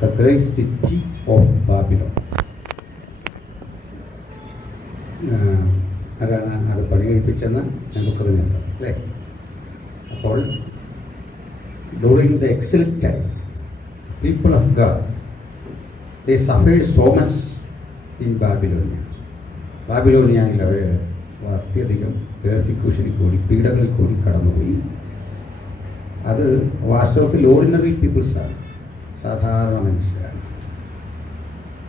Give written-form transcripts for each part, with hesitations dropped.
the great city of Babylon. ആരാണ് അത് പണികഴിപ്പിച്ചെന്ന് Nebuchadnezzar അല്ലേ? അപ്പോൾ during the excellent time, people of God, they suffered so much in Babylonia. ബാബിലോണിയയിൽ അവർ അത്യധികം പെർസിക്യൂഷനിൽ കൂടി പീഡകളിൽ കൂടി കടന്നുപോയി. അത് വാസ്തവത്തിൽ ഓർഡിനറി പീപ്പിൾസാണ്, സാധാരണ മനുഷ്യരാണ്.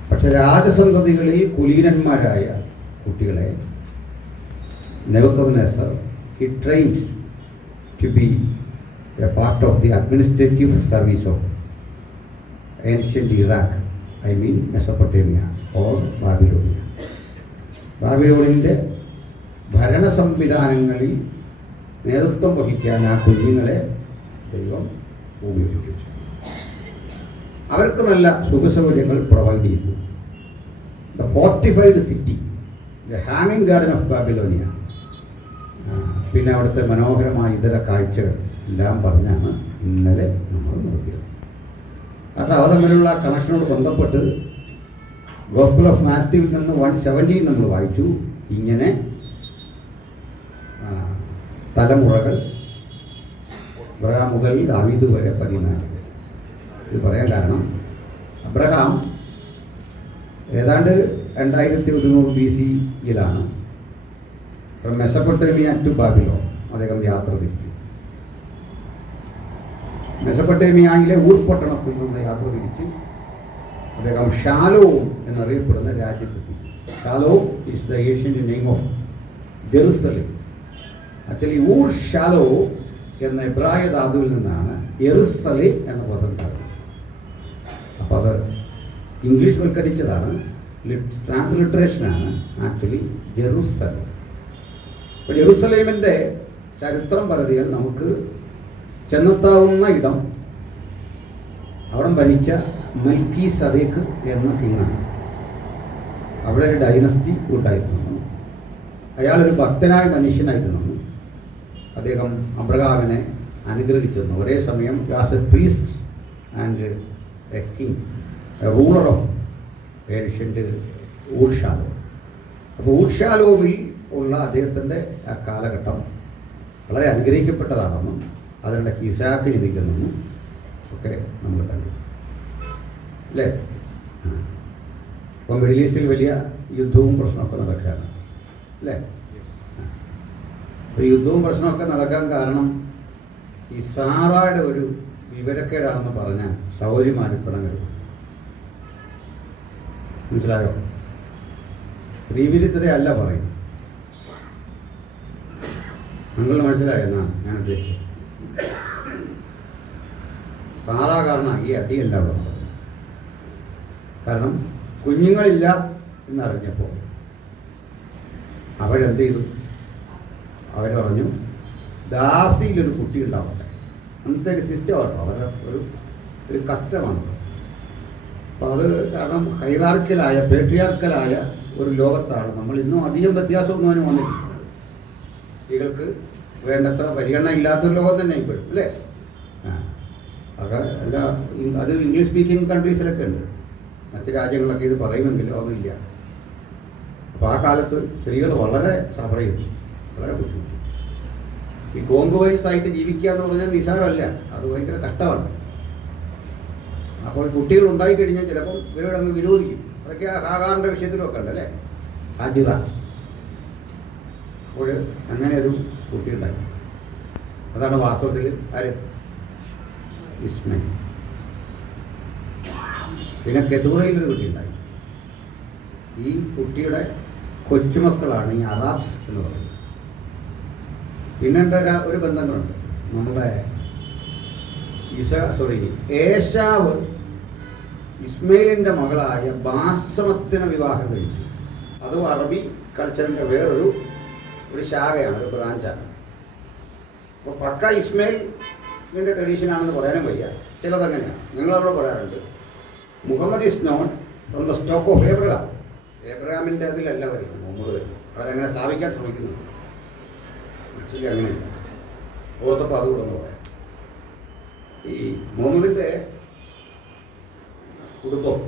പക്ഷെ രാജസന്തതികളിൽ കുലീനന്മാരായ കുട്ടികളെ Nebuchadnezzar he trained to be a part of the administrative service of ancient Iraq, I mean Mesopotamia or Babylonia. ബാബിലോണിൻ്റെ ഭരണ സംവിധാനങ്ങളിൽ നേതൃത്വം വഹിക്കാൻ ആ കുഞ്ഞുങ്ങളെ ദൈവം ഉപയോഗിച്ചു. അവർക്ക് നല്ല സുഖസൗകര്യങ്ങൾ പ്രൊവൈഡ് ചെയ്തു. ദ ഫോർട്ടിഫൈഡ് സിറ്റി, ദ ഹാങ്ങിങ് ഗാർഡൻ ഓഫ് ബാബിലോണിയ, പിന്നെ അവിടുത്തെ മനോഹരമായ ഇതര കാഴ്ചകൾ എല്ലാം പറഞ്ഞാണ് ഇന്നലെ നമ്മൾ നോക്കിയത്. കാരണം അവ തമ്മിലുള്ള കണക്ഷനോട് ബന്ധപ്പെട്ട് ഗോസ്പൽ ഓഫ് മാത്യുവിൽ നിന്ന് 117 നമ്മൾ വായിച്ചു. ഇങ്ങനെ തലമുറകൾ അബ്രഹാം മുതൽ ദാവീദ് വരെ 14. ഇത് പറയാൻ കാരണം അബ്രഹാം ഏതാണ്ട് 2100 BC-യിലാണ് ഫ്രം മെസപ്പൊട്ടേമിയ ടു ബാബിലോൺ അദ്ദേഹം യാത്ര തിരിച്ചു. മെസപ്പൊട്ടേമിയയിലെ ഊർപട്ടണത്തിൽ നിന്ന് യാത്ര തിരിച്ച് അദ്ദേഹം ഷാലോം എന്നറിയപ്പെടുന്ന രാജ്യത്തെത്തി. Shalom is the ancient name of Jerusalem. Actually Ur Shalom എന്ന എബ്രായ ധാതുവിൽ നിന്നാണ് യെറുസലേം എന്ന പദം ഉണ്ടാകുന്നത്. അപ്പോൾ അത് ഇംഗ്ലീഷ് വൽക്കരിച്ചതാണ്, ട്രാൻസ്ലിട്രേഷനാണ് ആക്ച്വലി ജെറുസലേം. അപ്പോൾ ജെറുസലേമിൻ്റെ ചരിത്രം പരതിയാൽ നമുക്ക് ചെന്നെത്താവുന്ന ഇടം അവിടെ ഭരിച്ച മൽക്കി സദേക്ക് എന്ന കിങ്ങാണ്. അവിടെ ഒരു ഡൈനസ്റ്റി ഉണ്ടായിരുന്നു. അയാളൊരു ഭക്തനായ മനുഷ്യനായിരുന്നു. അദ്ദേഹം അബ്രഹാമിനെ അനുഗ്രഹിച്ചിരുന്നു. ഒരേ സമയം as a priest and a king, a ruler of ancient Urshalom. അപ്പോൾ ഊർഷാലോവിൽ ഉള്ള അദ്ദേഹത്തിൻ്റെ ആ കാലഘട്ടം വളരെ അനുഗ്രഹിക്കപ്പെട്ടതാണെന്നും അതിനിടയ്ക്ക് ഇസാക്ക് ജനിക്കുന്നെന്നും ഒക്കെ നമ്മൾ കണ്ടു അല്ലേ? അപ്പം മിഡിൽ ഈസ്റ്റിൽ വലിയ യുദ്ധവും പ്രശ്നമൊക്കെ നടക്കുകയാണ് അല്ലേ? അപ്പോൾ യുദ്ധവും പ്രശ്നമൊക്കെ നടക്കാൻ കാരണം ഈ സാറായുടെ ഒരു വിവരക്കേടാണെന്ന് പറഞ്ഞാൽ സൗകര്യമാര് പിണങ്ങരുത്. മനസ്സിലായോ? സ്ത്രീവിരുദ്ധതയല്ല പറയും. നിങ്ങൾ മനസ്സിലായെന്നാണ് ഞാൻ ഉദ്ദേശിച്ചത്. സാറാ കാരണം ഈ അടിയല്ല അവിടെ നടന്നത്. കാരണം കുഞ്ഞുങ്ങളില്ല എന്നറിഞ്ഞപ്പോൾ അവരെന്ത് ചെയ്തു? അവർ പറഞ്ഞു ദാസിയിലൊരു കുട്ടി ഉണ്ടാവട്ടെ. അന്നത്തെ ഒരു സിസ്റ്റം കേട്ടോ, അവരുടെ ഒരു കസ്റ്റമാണ്. അപ്പോൾ അത് കാരണം ഹൈറാർക്കലായ പേട്രിയാർക്കലായ ഒരു ലോകത്താണ് നമ്മൾ. ഇന്നും അധികം വ്യത്യാസമൊന്നും അതിന് വന്നിട്ടില്ല. സ്ത്രീകൾക്ക് വേണ്ടത്ര പരിഗണന ഇല്ലാത്തൊരു ലോകം തന്നെ ഇപ്പോഴും അല്ലേ? അല്ല, അത് ഇംഗ്ലീഷ് സ്പീക്കിംഗ് കൺട്രീസിലൊക്കെ ഉണ്ട്. മറ്റ് രാജ്യങ്ങളൊക്കെ ഇത് പറയുമെങ്കിലും ഒന്നുമില്ല. അപ്പോൾ ആ കാലത്ത് സ്ത്രീകൾ വളരെ സഫർ ചെയ്തു, വളരെ ബുദ്ധിമുട്ടി. ഈ കോംഗോവൈസ് ആയിട്ട് ജീവിക്കുക എന്ന് പറഞ്ഞാൽ നിസാരമല്ല, അത് ഭയങ്കര കഷ്ടമാണ്. അപ്പോൾ കുട്ടികൾ ഉണ്ടായിക്കഴിഞ്ഞാൽ ചിലപ്പം ഇവരോടങ്ങ് വിരോധിക്കും. അതൊക്കെ ഹാഗാറിൻ്റെ വിഷയത്തിലൊക്കെ ഉണ്ട് അല്ലേ? ഹാജിറ. അപ്പോൾ അങ്ങനെ ഒരു കുട്ടി ഉണ്ടായി. അതാണ് വാസ്തവത്തിൽ ആര്? ഇസ്മയിൽ. പിന്നെ കെതൂറയിലൊരു കുട്ടി ഉണ്ടായി. ഈ കുട്ടിയുടെ കൊച്ചുമക്കളാണ് ഈ അറാബ്സ് എന്ന് പറയുന്നത്. പിന്നെ ഒരു ബന്ധങ്ങളുണ്ട്. നമ്മുടെ ഏശാവ് ഇസ്മയിലിൻ്റെ മകളായ ബാസമത്തിനെ വിവാഹം കഴിച്ചു. അതും അറബി കൾച്ചറിൻ്റെ വേറൊരു ശാഖയാണ്, ഒരു ബ്രാഞ്ചാണ്. അപ്പോൾ പക്ക ഇസ്മയിലിൻ്റെ ട്രഡീഷനാണെന്ന് പറയാനും വയ്യ. ചിലതങ്ങനെയാണ്. ഞങ്ങളവിടെ പറയാറുണ്ട് Muhammad is known from the stock of Abraham. ഏബ്രഹാമിൻ്റെ അതിലല്ല വരുന്നത് മുഹമ്മദ് വരുന്നത്. അവരങ്ങനെ സ്ഥാപിക്കാൻ ശ്രമിക്കുന്നു. ആക്ച്വലി അങ്ങനെയില്ല. ഓർത്തപ്പോൾ അതുകൂടെ ഒന്ന് പറയാം. ഈ മുഹമ്മദിൻ്റെ കുടുംബം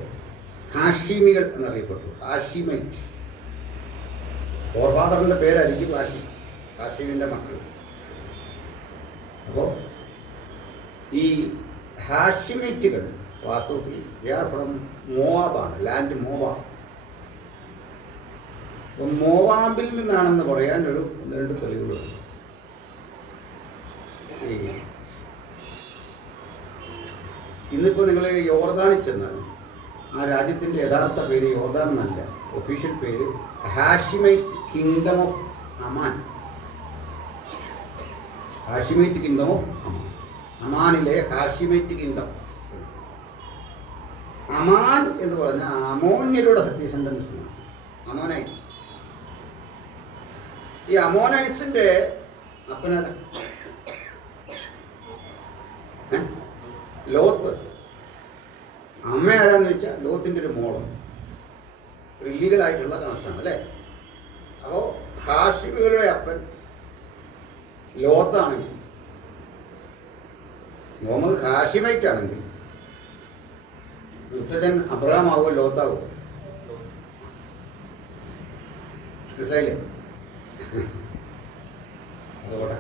ഹാഷിമികൾ എന്നറിയപ്പെട്ടു. ഹാഷിമൈറ്റ്. ഫോർഫാദറിന്റെ പേരായിരിക്കും ഹാഷിമിന്റെ മക്കൾ. അപ്പോൾ ഈ ഹാഷിമൈറ്റുകൾ വാസ്തവത്തിൽ ഫ്രം മോവാബാണ്, ലാൻഡ് മോവാബ്. അപ്പം മോവാബിൽ നിന്നാണെന്ന് പറയാൻ ഒരു 1-2 തെളിവുകളുണ്ട്. ഇന്നിപ്പോൾ നിങ്ങൾ യോർദാനിൽ ചെന്നാൽ ആ രാജ്യത്തിൻ്റെ യഥാർത്ഥ പേര് യോർദാൻ എന്നല്ല, ഒഫീഷ്യൽ പേര് Hashemite kingdom of Amman. Hashemite kingdom of Amman. അമാനിലെ ഹാഷിമൈറ്റ് കിങ്ഡം. അമാൻ എന്ന് പറഞ്ഞാൽ അമോന്യരുടെ ഡിസെൻഡൻസ്, അമോനൈറ്റ്സ്. ഈ അമോനൈറ്റ്സിന്റെ അപ്പനാര ലോത്ത്. അമ്മ ആരാന്ന് വെച്ചാൽ ലോത്തിന്റെ ഒരു മോളും. ഒരു ഇല്ലീഗലായിട്ടുള്ള കണക്ഷനാണ് അല്ലേ. അപ്പോൾ ഹാഷിമികളുടെ അപ്പൻ ലോത്താണെങ്കിൽ, മുഹമ്മദ് ഹാഷിമൈറ്റ് ആണെങ്കിൽ മുത്തച്ഛൻ അബ്രഹാം ആവുമോ ലോത്താവോ? മനസ്സിലായില്ലേ? അതുകൊട്ടെ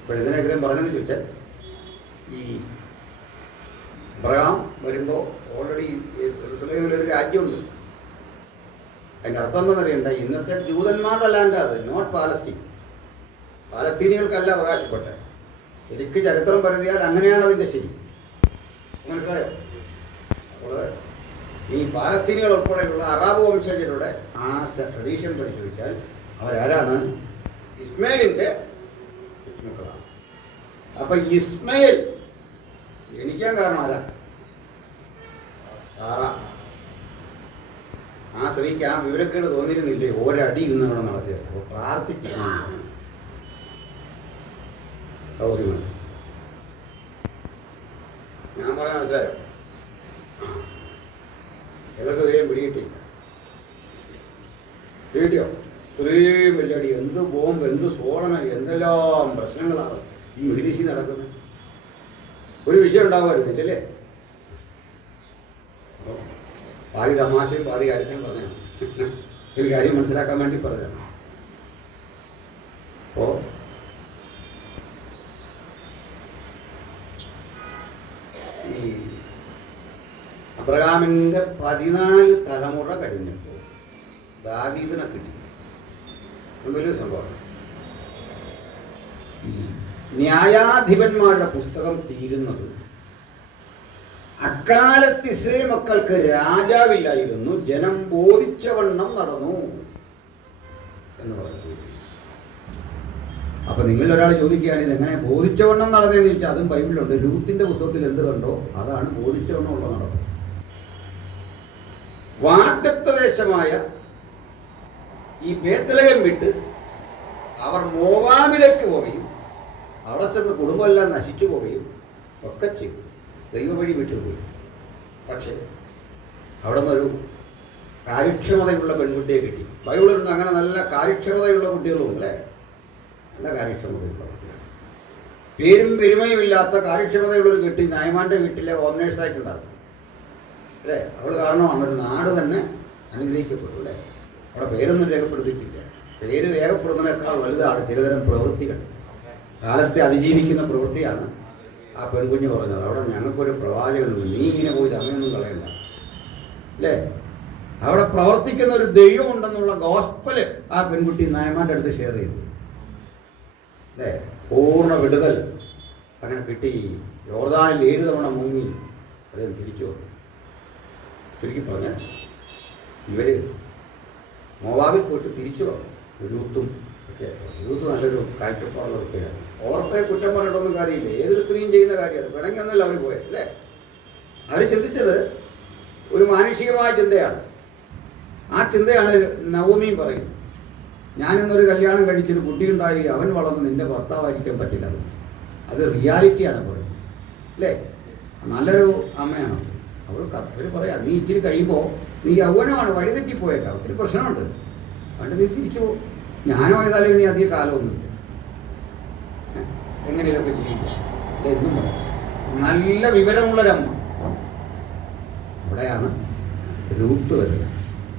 ഇപ്പോൾ ഇതിനെതിരെ പറഞ്ഞെന്ന് ചോദിച്ചാൽ, ഈ അബ്രഹാം വരുമ്പോൾ ഓൾറെഡി ജെറുസലേമിലൊരു രാജ്യമുണ്ട്. അതിൻ്റെ അർത്ഥം എന്താണെന്നറിയണ്ട, ഇന്നത്തെ ജൂതന്മാരുടെ ലാൻഡ് അത്, നോട്ട് പാലസ്തീൻ. പാലസ്തീനികൾക്കല്ല അവകാശപ്പെട്ടത്. ശരിക്ക് ചരിത്രം പരതിയാൽ അങ്ങനെയാണ് അതിൻ്റെ ശരി. മനസ്സിലായോ? അപ്പോൾ ഈ പാലസ്തീനികൾ ഉൾപ്പെടെയുള്ള അറാബ് വംശജരുടെ ആ ട്രഡീഷൻ പരിശോധിച്ചാൽ അവരാരാണ്? ഇസ്മയിലിൻ്റെ മക്കളാണ്. അപ്പൊ ഇസ്മയിൽ ജനിക്കാൻ കാരണം ആരാ? സാറ. ആ സ്ത്രീക്ക് ആ വിവരക്കേട് തോന്നിയിരുന്നില്ലേ? ഒരടി ഇരുന്ന് അവിടെ നടത്തിയത്. അപ്പോൾ പ്രാർത്ഥിച്ചു സൗകര്യമാണ്. ഞാൻ പറയാൻ മനസ്സിലായോ? ചിലർക്ക് ഇതുവരെയും പിടികിട്ടിയോ? ഇത്രയും വലിയ അടി, എന്ത് ബോംബ്, എന്ത് സ്ഫോടനം, എന്തെല്ലാം പ്രശ്നങ്ങളാണ് ഈ മിഡിൽ ഈസ്റ്റിൽ നടക്കുന്നത്. ഒരു വിഷയം ഉണ്ടാകുമായിരുന്നില്ലല്ലേ? പാതി തമാശയും പാതി കാര്യത്തിനും പറഞ്ഞാണ്. ഒരു കാര്യം മനസ്സിലാക്കാൻ വേണ്ടി പറഞ്ഞാണ്. അപ്പോ ഈ അബ്രഹാമിന്റെ 14 തലമുറ കഴിഞ്ഞപ്പോൾ ദാവീദിനെ കിട്ടി. വലിയ സംഭവമാണ്. ന്യായാധിപന്മാരുടെ പുസ്തകം തീരുന്നത് അക്കാലത്ത് ഇസ്രായേൽ മക്കൾക്ക് രാജാവില്ലായിരുന്നു, ജനം ബോധിച്ചവണ്ണം നടന്നു എന്ന് പറഞ്ഞു. അപ്പൊ നിങ്ങൾ ഒരാൾ ചോദിക്കുകയാണ് ഇതെങ്ങനെ ബോധിച്ചവണ്ണം നടന്നതെന്ന് ചോദിച്ചാൽ അതും ബൈബിളിലുണ്ട്. രൂത്തിന്റെ പുസ്തകത്തിൽ എന്ത് കണ്ടോ അതാണ് ബോധിച്ചവണ്ണം ഉള്ള നടപ്പ്. വാഗ്ദത്ത ദേശമായ ഈ ബേത്ലഹേം വിട്ട് അവർ മോവാബിലേക്ക് പോവുകയും അവിടെ ചെന്ന് കുടുംബമെല്ലാം നശിച്ചു പോവുകയും ഒക്കെ ചെയ്തു. ദൈവവഴി വിട്ടുപോയി. പക്ഷെ അവിടെ നിന്നൊരു കാര്യക്ഷമതയുള്ള പെൺകുട്ടിയെ കിട്ടി. ബൈബിളിലുണ്ട് അങ്ങനെ നല്ല കാര്യക്ഷമതയുള്ള കുട്ടികളും അല്ലേ? നല്ല കാര്യക്ഷമതയുള്ള കുട്ടികൾ. പേരും പെരുമയും ഇല്ലാത്ത കാര്യക്ഷമതയുള്ളൊരു കുട്ടി നായമാന്റെ വീട്ടിലെ ഹോം നേഴ്സായിട്ടുണ്ടാകും അല്ലേ? അവൾ കാരണമാണ് ഒരു നാട് തന്നെ അനുഗ്രഹിക്കപ്പെട്ടു അല്ലേ? അവിടെ പേരൊന്നും രേഖപ്പെടുത്തിയിട്ടില്ല. പേര് രേഖപ്പെടുന്നതിനേക്കാൾ വലുതാണ് ചിലതരം പ്രവൃത്തികൾ. കാലത്തെ അതിജീവിക്കുന്ന പ്രവൃത്തിയാണ് ആ പെൺകുഞ്ഞ് പറഞ്ഞത്. അവിടെ ഞങ്ങൾക്കൊരു പ്രവാചകനുണ്ട്, നീ ഇങ്ങനെ പോയി സമയമൊന്നും കളയണ്ട അല്ലേ? അവിടെ പ്രവർത്തിക്കുന്ന ഒരു ദൈവം ഉണ്ടെന്നുള്ള ഗോസ്പല് ആ പെൺകുട്ടി നായമാന്റെ അടുത്ത് ഷെയർ ചെയ്തു അല്ലേ? പൂർണ്ണ വിടുതൽ അങ്ങനെ കിട്ടി. യോർദാനിൽ 7 തവണ മുങ്ങി അദ്ദേഹം തിരിച്ചു വന്നു. ചുരുക്കി പറഞ്ഞാൽ ഇവര് മോവാബിൽ പോയിട്ട് തിരിച്ചു വന്നു. രൂത്തും ഒക്കെ. രൂത്ത് നല്ലൊരു കാഴ്ചപ്പാടുള്ളതൊക്കെയാണ്. ഓർത്തെ കുറ്റം പറഞ്ഞിട്ടൊന്നും കാര്യമില്ല. ഏതൊരു സ്ത്രീയും ചെയ്യുന്ന കാര്യമാണ്. പിണങ്ങിയൊന്നുമല്ല അവർ പോയത് അല്ലേ? അവർ ചിന്തിച്ചത് ഒരു മാനുഷികമായ ചിന്തയാണ്. ആ ചിന്തയാണ് നവമിയും പറയുന്നത്. ഞാനിന്നൊരു കല്യാണം കഴിച്ചൊരു കുട്ടിയുണ്ടായി, അവൻ വളർന്ന് നിന്റെ ഭർത്താവായിരിക്കാൻ പറ്റില്ല. അത് റിയാലിറ്റിയാണ് പറയുന്നത് അല്ലേ? നല്ലൊരു അമ്മയാണ് അവർ പറയാം, നീ ഇച്ചിരി കഴിയുമ്പോൾ നീ യൗവനമാണ്, വഴിതെറ്റിപ്പോയേക്കാം, ഒത്തിരി പ്രശ്നമുണ്ട്, അതുകൊണ്ട് നീ തിരിച്ചു പോകും. ഞാനോ ഏതായാലും ഇനി അധികം കാലമൊന്നുമില്ല, എങ്ങനെയൊക്കെ ജീവിക്കും അല്ലെ എന്നും പറയാം. നല്ല വിവരമുള്ളൊരമ്മ അവിടെയാണ് രൂത്ത് വരുന്നത്.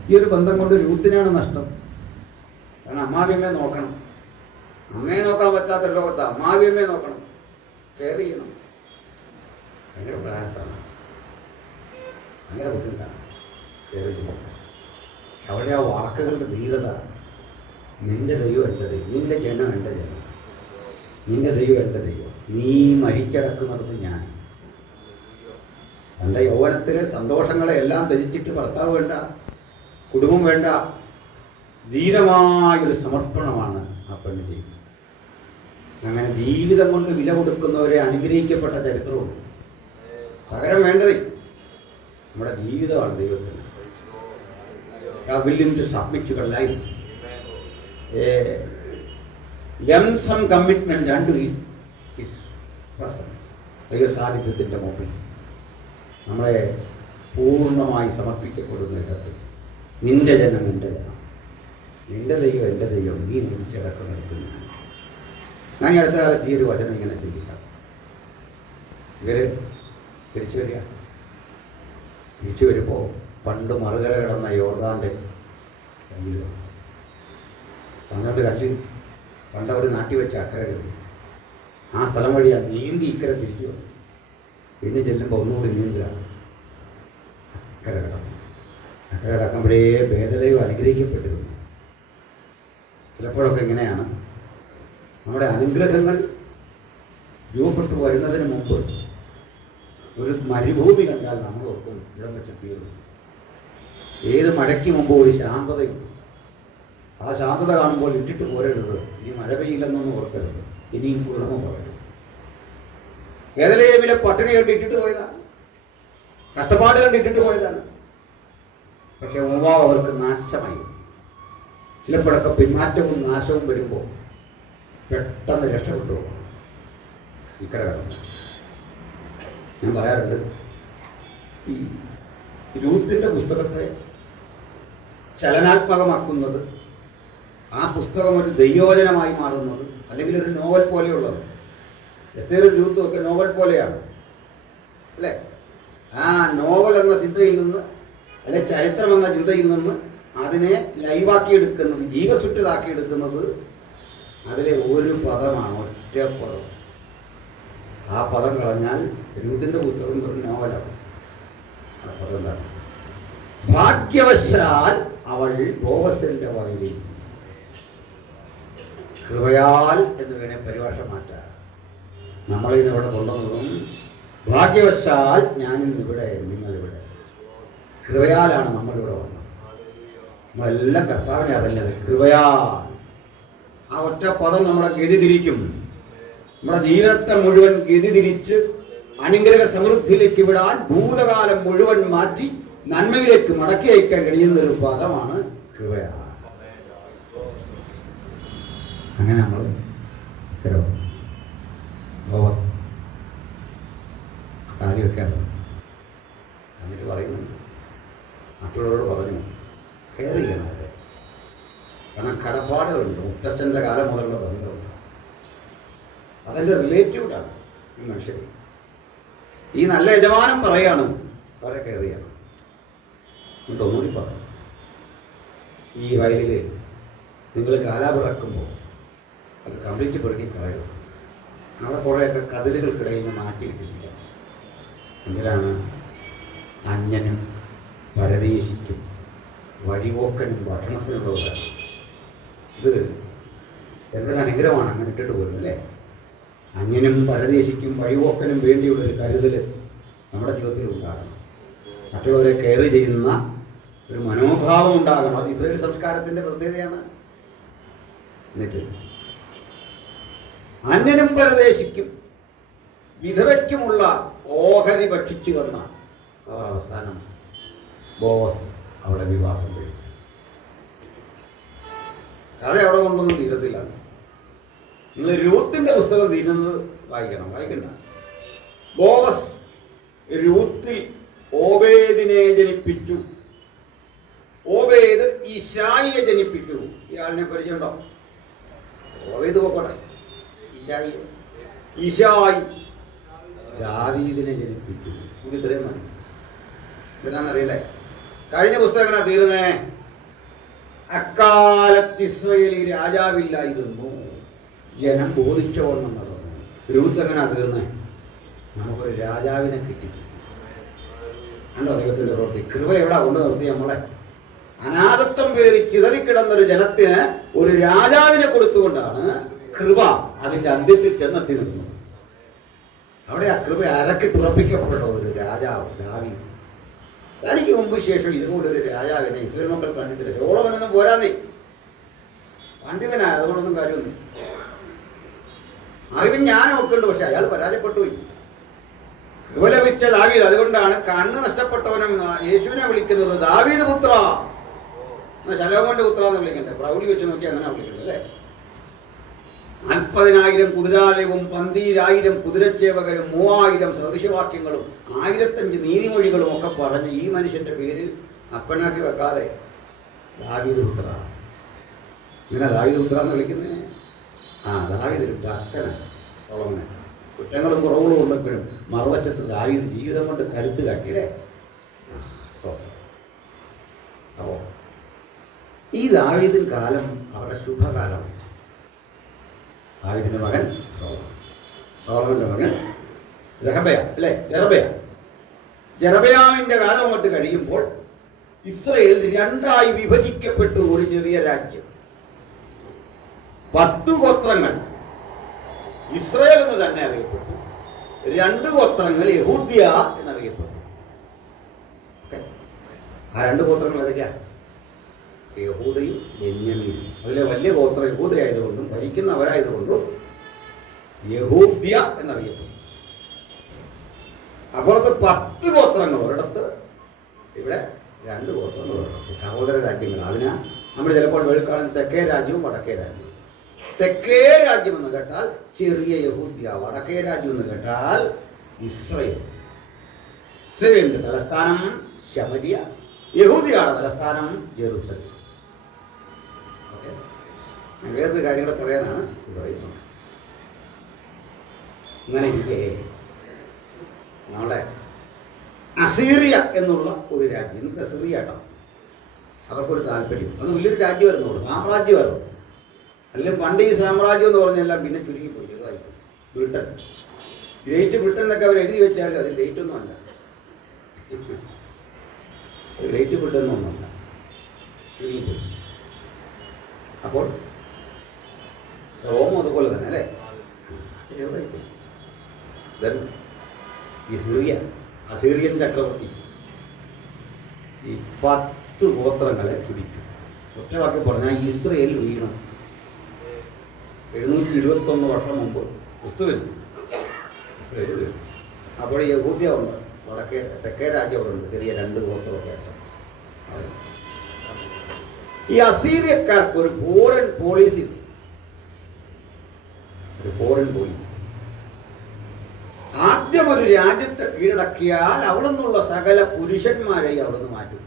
ഈ ഒരു ബന്ധം കൊണ്ട് രൂത്തിനാണ് നഷ്ടം. കാരണം അമ്മാവിയമ്മയെ നോക്കണം. അമ്മയെ നോക്കാൻ പറ്റാത്ത ലോകത്ത് അമ്മാവിയമ്മയെ നോക്കണം, കെയർ ചെയ്യണം. ഭയങ്കര പ്രയാസമാണ്, ഭയങ്കര ബുദ്ധിമുട്ടാണ് കെയർ ചെയ്യുമ്പോൾ. അവിടെ ആ വാക്കുകളുടെ ധീരത, നിന്റെ ദൈവം എൻ്റെ ദൈവം, നിന്റെ ജനം എൻ്റെ ജനം, നിന്റെ ദൈവം എൻ്റെ ദൈവം, നീ മരിച്ചടക്കുന്നിടത്ത് ഞാൻ. തൻ്റെ യൗവനത്തിലെ സന്തോഷങ്ങളെ എല്ലാം ധരിച്ചിട്ട് ഭർത്താവ് വേണ്ട, കുടുംബം വേണ്ട, ധീരമായൊരു സമർപ്പണമാണ് ആ പെണ്ണ് ചെയ്യുന്നത്. അങ്ങനെ ജീവിതം കൊണ്ട് വില കൊടുക്കുന്നവരെ അനുഗ്രഹിക്കപ്പെട്ട ചരിത്രവും. പകരം വേണ്ടത് നമ്മുടെ ജീവിതമാണ് ദൈവത്തിന്. willing to submit your life, a lump sum commitment unto his presence. ദൈവ സാന്നിധ്യത്തിൻ്റെ മുമ്പിൽ നമ്മളെ പൂർണ്ണമായി സമർപ്പിക്കപ്പെടുന്ന ഇടത്ത് നിന്റെ ജനം എൻ്റെ ജനം, നിന്റെ ദൈവം എൻ്റെ ദൈവം, നീ തിരിച്ചടക്കുന്നിടത്ത് ഞാൻ ഈ അടുത്ത കാലത്ത് ഈ ഒരു വചനം ഇങ്ങനെ ചിന്തിക്കാം. ഇവര് തിരിച്ചു വരുമ്പോൾ പണ്ട് മറുകര കിടന്ന യോർദാൻ്റെ കല്ലിൽ 12 കല്ല് പണ്ട് അവർ നാട്ടി വെച്ച അക്കരെ കിട്ടി. ആ സ്ഥലം വഴിയാണ് നീന്തി ഇക്കരെ തിരിച്ചു വന്നു. പിന്നെ ചെല്ലുമ്പോൾ ഒന്നുകൂടി നീന്തുക, അക്കരെ കിടന്നു. അക്കരെ കിടക്കുമ്പോഴേ ഭേദദൈവം അനുഗ്രഹിക്കപ്പെട്ടിരുന്നു. ചിലപ്പോഴൊക്കെ ഇങ്ങനെയാണ്, നമ്മുടെ അനുഗ്രഹങ്ങൾ രൂപപ്പെട്ടു വരുന്നതിന് മുമ്പ് ഒരു മരുഭൂമി കണ്ടാൽ നമ്മൾ ഓർക്കും ഇടം വെച്ച് തീർന്നു. ഏത് മഴയ്ക്ക് മുമ്പ് ഒരു ശാന്തതയുണ്ട്. ആ ശാന്തത കാണുമ്പോൾ ഇട്ടിട്ട് പോരരുത്, ഇനി മഴ പെയ്യില്ലെന്നൊന്നും ഓർക്കരുത്, ഇനിയും കുളിർമ പോകരുത്. ഏതലേമിലെ പട്ടിണി കണ്ടിട്ടിട്ട് പോയതാണ്, കഷ്ടപ്പാട് കണ്ടിട്ടിട്ട് പോയതാണ്. പക്ഷെ മോവാബ് അവർക്ക് നാശമായി. ചിലപ്പോഴൊക്കെ പിന്മാറ്റവും നാശവും വരുമ്പോൾ പെട്ടെന്ന് രക്ഷപ്പെട്ടു പോകും. ഇക്കര കടന്നു. ഞാൻ പറയാറുണ്ട്, ഈ രൂത്തിൻ്റെ പുസ്തകത്തെ ചലനാത്മകമാക്കുന്നത്, ആ പുസ്തകം ഒരു ദൈവവചനമായി മാറുന്നത്, അല്ലെങ്കിൽ ഒരു നോവൽ പോലെയുള്ളത്. എസ്തേറും രൂത്തും ഒക്കെ നോവൽ പോലെയാണ് അല്ലേ? ആ നോവൽ എന്ന ചിന്തയിൽ നിന്ന്, അല്ലെ ചരിത്രം എന്ന ചിന്തയിൽ നിന്ന് അതിനെ ലൈവാക്കിയെടുക്കുന്നത്, ജീവസുറ്റതാക്കിയെടുക്കുന്നത് അതിലെ ഒരു പദമാണ്, ഒറ്റ പദം. ആ പദം കളഞ്ഞാൽ രൂത്തിൻ്റെ പുസ്തകം ഒരു നോവലാണ്. ആ പദം എന്താണ്? ഭാഗ്യവശാൽ അവൾ ബോവസിന്റെ വകയിൽ. കൃപയാൽ എന്ന് വേണേ പരിഭാഷ മാറ്റാം. നമ്മളിന്ന് ഇവിടെ കൊണ്ടുവന്നതും ഭാഗ്യവശാൽ ഞാനിന്നിവിടെ, നിങ്ങളിവിടെ. കൃപയാലാണ് നമ്മളിവിടെ വന്നത്. നമ്മളെല്ലാം കർത്താവിനെ അറിഞ്ഞത് കൃപയാൽ. ആ ഒറ്റ പദം നമ്മളെ ഗതി തിരിക്കും. നമ്മുടെ ജീവിതത്തെ മുഴുവൻ ഗതി തിരിച്ച് അനുഗ്രഹ സമൃദ്ധിയിലേക്ക് വിടാൻ, ഭൂതകാലം മുഴുവൻ മാറ്റി നന്മയിലേക്ക് മടക്കി അയക്കാൻ കഴിയുന്നൊരു പദമാണ് കൃപയാൽ. അങ്ങനെ നമ്മൾ കാര്യമൊക്കെ എന്നിട്ട് പറയുന്നുണ്ട്, മറ്റുള്ളവരോട് പറഞ്ഞു കെയർ ചെയ്യണം അവരെ. കാരണം കടപ്പാടുകളുണ്ട്, മുത്തച്ഛൻ്റെ കാലം മുതലുള്ള ബന്ധമുണ്ട്. അതെൻ്റെ റിലേറ്റീവാണ് ഈ മനുഷ്യർ. ഈ നല്ല യജമാനം പറയാണ് അവരെ കെയർ ചെയ്യണം. എന്നിട്ട് ഒന്നുകൂടി പറഞ്ഞു, ഈ വയലിൽ നിങ്ങൾ കാലാപിറക്കുമ്പോൾ അത് കംപ്ലീറ്റ് പെറുക്കി കളയും. അവിടെ കുറേയൊക്കെ കതിരുകൾക്കിടയിൽ നിന്ന് മാറ്റിയിട്ടില്ല. എന്തിനാണ്? അന്യനും പരദേശിക്കും വഴിപോക്കനും ഭക്ഷണത്തിനുള്ളതാണ്. ഇത് എന്തൊരു അനുഗ്രഹമാണ് അങ്ങനെ ഇട്ടിട്ട് പോലും അല്ലേ? അന്യനും പരദേശിക്കും വഴിപോക്കനും വേണ്ടിയുള്ളൊരു കരുതൽ നമ്മുടെ ജീവിതത്തിൽ ഉണ്ടാകണം. മറ്റുള്ളവരെ കെയർ ചെയ്യുന്ന ഒരു മനോഭാവം ഉണ്ടാകണം. അത് ഇസ്രായേൽ സംസ്കാരത്തിൻ്റെ പ്രത്യേകതയാണ്. എന്നിട്ട് അന്യനും പരദേശിക്കും വിധവയ്ക്കുമുള്ള ഓഹരി ഭക്ഷിച്ചു വന്ന അവർ അവസാനം ബോവസ് അവളെ വിവാഹം കഴിച്ചു. കഥ അവിടെ കൊണ്ടൊന്നും തീരത്തില്ല. നിങ്ങൾ രൂത്തിന്റെ പുസ്തകം തീരുന്നത് വായിക്കണ്ട. ബോവസ് രൂത്തിൽ ഓബേദിനെ ജനിപ്പിച്ചു. ഓബേദ് ഇശായിയെ ജനിപ്പിച്ചു. ഇയാളിനെ പരിചയമുണ്ടോ? ഓബേദ് പോക്കോട്ടെ, ഇശായി ദാവീദിനെ ജനിപ്പിച്ചു. ഇത്രയും മതി. ഇതിനാന്നറിയില്ലേ? കഴിഞ്ഞ പുസ്തകം തീരുന്നേ, അക്കാലത്ത് ഇസ്രയേലിൽ രാജാവില്ലായിരുന്നു, ജനം ബോധിച്ചോണം നടന്നു. രൂത്ത് എങ്ങനെയാ തീർന്നേ? നമുക്കൊരു രാജാവിനെ കിട്ടി. കണ്ടോ ദൈവത്തിന്റെ പ്രവൃത്തി? കൃപ എവിടെ കൊണ്ട് നിർത്തി നമ്മളെ? അനാഥത്വം പേറി ചിതറിക്കിടന്നൊരു ജനത്തിന് ഒരു രാജാവിനെ കൊടുത്തുകൊണ്ടാണ് കൃപ അതിന്റെ അന്ത്യത്തിൽ ചെന്നെത്തി നിന്നത്. അവിടെ ആ കൃപ അരക്കിട്ടുറപ്പിക്കപ്പെട്ട ഒരു രാജാവ് ദാവീദ്. തനിക്ക് മുമ്പ് ശേഷം ഇതുകൊണ്ടൊരു രാജാവിനെ ഇസ്രായേൽ മക്കൾ കണ്ടിട്ടില്ല. സോളമനൊന്നും പോരാന്നേ, പണ്ഡിതനായ, അതുകൊണ്ടൊന്നും കാര്യമൊന്നും. അറിവും ജ്ഞാനം ഒക്കെ ഉണ്ട്, പക്ഷെ അയാൾ പരാജയപ്പെട്ടുപോയി. കൃപ ലഭിച്ച ദാവീദ്, അതുകൊണ്ടാണ് കണ്ണ് നഷ്ടപ്പെട്ടവനും യേശുവിനെ വിളിക്കുന്നത് ദാവീദ് പുത്ര, ശലോമോന്റെ പുത്ര എന്ന് വിളിക്കണ്ടേ? പ്രൗഢി വെച്ച് നോക്കി അങ്ങനെ വിളിക്കുന്നത് അല്ലേ? 40,000 കുതിരാലയവും 12,000 കുതിരച്ചേവകരും 3,000 സദൃശവാക്യങ്ങളും 1,005 നീതിമൊഴികളും ഒക്കെ പറഞ്ഞ് ഈ മനുഷ്യന്റെ പേര് അപ്പനാക്കി വെക്കാതെ ദാവീദ് പുത്ര. ഇങ്ങനെ ദാവീദ് പുത്ര എന്ന് വിളിക്കുന്നേ? ദാവീദ് ഒരു ഭക്തനാണ്. സോളമനെ കുറ്റങ്ങളും കുറവുകളും ഉള്ളപ്പോഴും മറുവശത്ത് ദാവീദ് ജീവിതം കൊണ്ട് കരുത്ത് കാട്ടിയല്ലേ? സ്തോത്രം. അപ്പോ ഈ ദാവീദിൻ കാലം അവരുടെ ശുഭകാലമാണ്. ദാവീദിന്റെ മകൻ സോളമൻ, സോളമന്റെ മകൻ രഹബയാം അല്ലേ? ജെറബയാമിന്റെ കാലം അങ്ങോട്ട് കഴിയുമ്പോൾ ഇസ്രയേൽ 2ആയി വിഭജിക്കപ്പെട്ടു. ഒരു ചെറിയ രാജ്യം, 10 ഗോത്രങ്ങൾ ഇസ്രയേൽ എന്ന് തന്നെ അറിയപ്പെട്ടു. 2 ഗോത്രങ്ങൾ യഹൂദ്യ എന്നറിയപ്പെട്ടു. ആ 2 ഗോത്രങ്ങൾ ഏതൊക്കെയാ? യഹൂദയും ബെന്യാമീനും. അതിലെ വലിയ ഗോത്രം യഹൂദയായതുകൊണ്ടും ഭരിക്കുന്നവരായതുകൊണ്ടും യഹൂദ്യ എന്നറിയപ്പെട്ടു. അപ്പോഴത്തെ 10 ഗോത്രങ്ങൾ ഒരിടത്ത്, ഇവിടെ 2 ഗോത്രങ്ങൾ ഒരിടത്ത്, സഹോദര രാജ്യങ്ങൾ. അതിനാ നമ്മൾ ചിലപ്പോൾ വെളിക്കാലം തെക്കേ രാജ്യവും വടക്കേ രാജ്യവും. തെക്കേ രാജ്യം എന്ന് കേട്ടാൽ ചെറിയ യഹൂദ്യ, വടക്കേ രാജ്യം എന്ന് കേട്ടാൽ ഇസ്രയേൽ. ഇസ്രയേലിന്റെ തലസ്ഥാനം ശമരിയ, യഹൂദിയുടെ തലസ്ഥാനം ജെറുസലേം. വേറൊരു കാര്യങ്ങളെ പറയാനാണ് ഇത് പറയുന്നത്. ഇങ്ങനെ ഇരിക്കെ നമ്മളെ അസീറിയ എന്നുള്ള ഒരു രാജ്യം, ഇന്നത്തെ സിറിയ കേട്ടോ, അവർക്കൊരു താല്പര്യം. അത് വലിയൊരു രാജ്യമായിരുന്നു, സാമ്രാജ്യമായിരുന്നു. അല്ലെങ്കിൽ പണ്ട് ഈ സാമ്രാജ്യം എന്ന് പറഞ്ഞെല്ലാം പിന്നെ ചുരുങ്ങിപ്പോയി, ചെറുതായിപ്പോയി. ബ്രിട്ടൻ, ഗ്രേറ്റ് ബ്രിട്ടൻ എന്നൊക്കെ അവർ എഴുതി വെച്ചാലും അത് ഗ്രേറ്റ് ഒന്നും അല്ല. ഗ്രേറ്റ് ബ്രിട്ടൻ ഒന്നുമല്ല, ചുരുങ്ങിപ്പോയി. അപ്പോൾ റോം അതുപോലെ തന്നെ അല്ലേ? ചെറുതായിപ്പോയി. ഈ സിറിയ, അസീറിയൻ ചക്രവർത്തി ഈ 10 ഗോത്രങ്ങളെ പിടിക്കും. ഒറ്റവാക്കി പറഞ്ഞാൽ ഇസ്രയേൽ വീണം 721 വർഷം മുമ്പ് ക്രിസ്തുവിന് ഇസ്രയേൽ വീണു. അപ്പോൾ യഹൂദ്യ ഉണ്ട്, വടക്കേ തെക്കേ രാജ്യം അവിടെ ഉണ്ട്, ചെറിയ 2 ഗോത്രമൊക്കെ ആയിട്ട്. ഈ അസീറിയക്കാർക്ക് ഒരു ഫോറിൻ പോളിസി, ഒരു ഫോറിൻ പോളിസി. ആദ്യം ഒരു രാജ്യത്തെ കീഴടക്കിയാൽ അവിടെ നിന്നുള്ള സകല പുരുഷന്മാരെയും അവിടെ നിന്ന് മാറ്റും.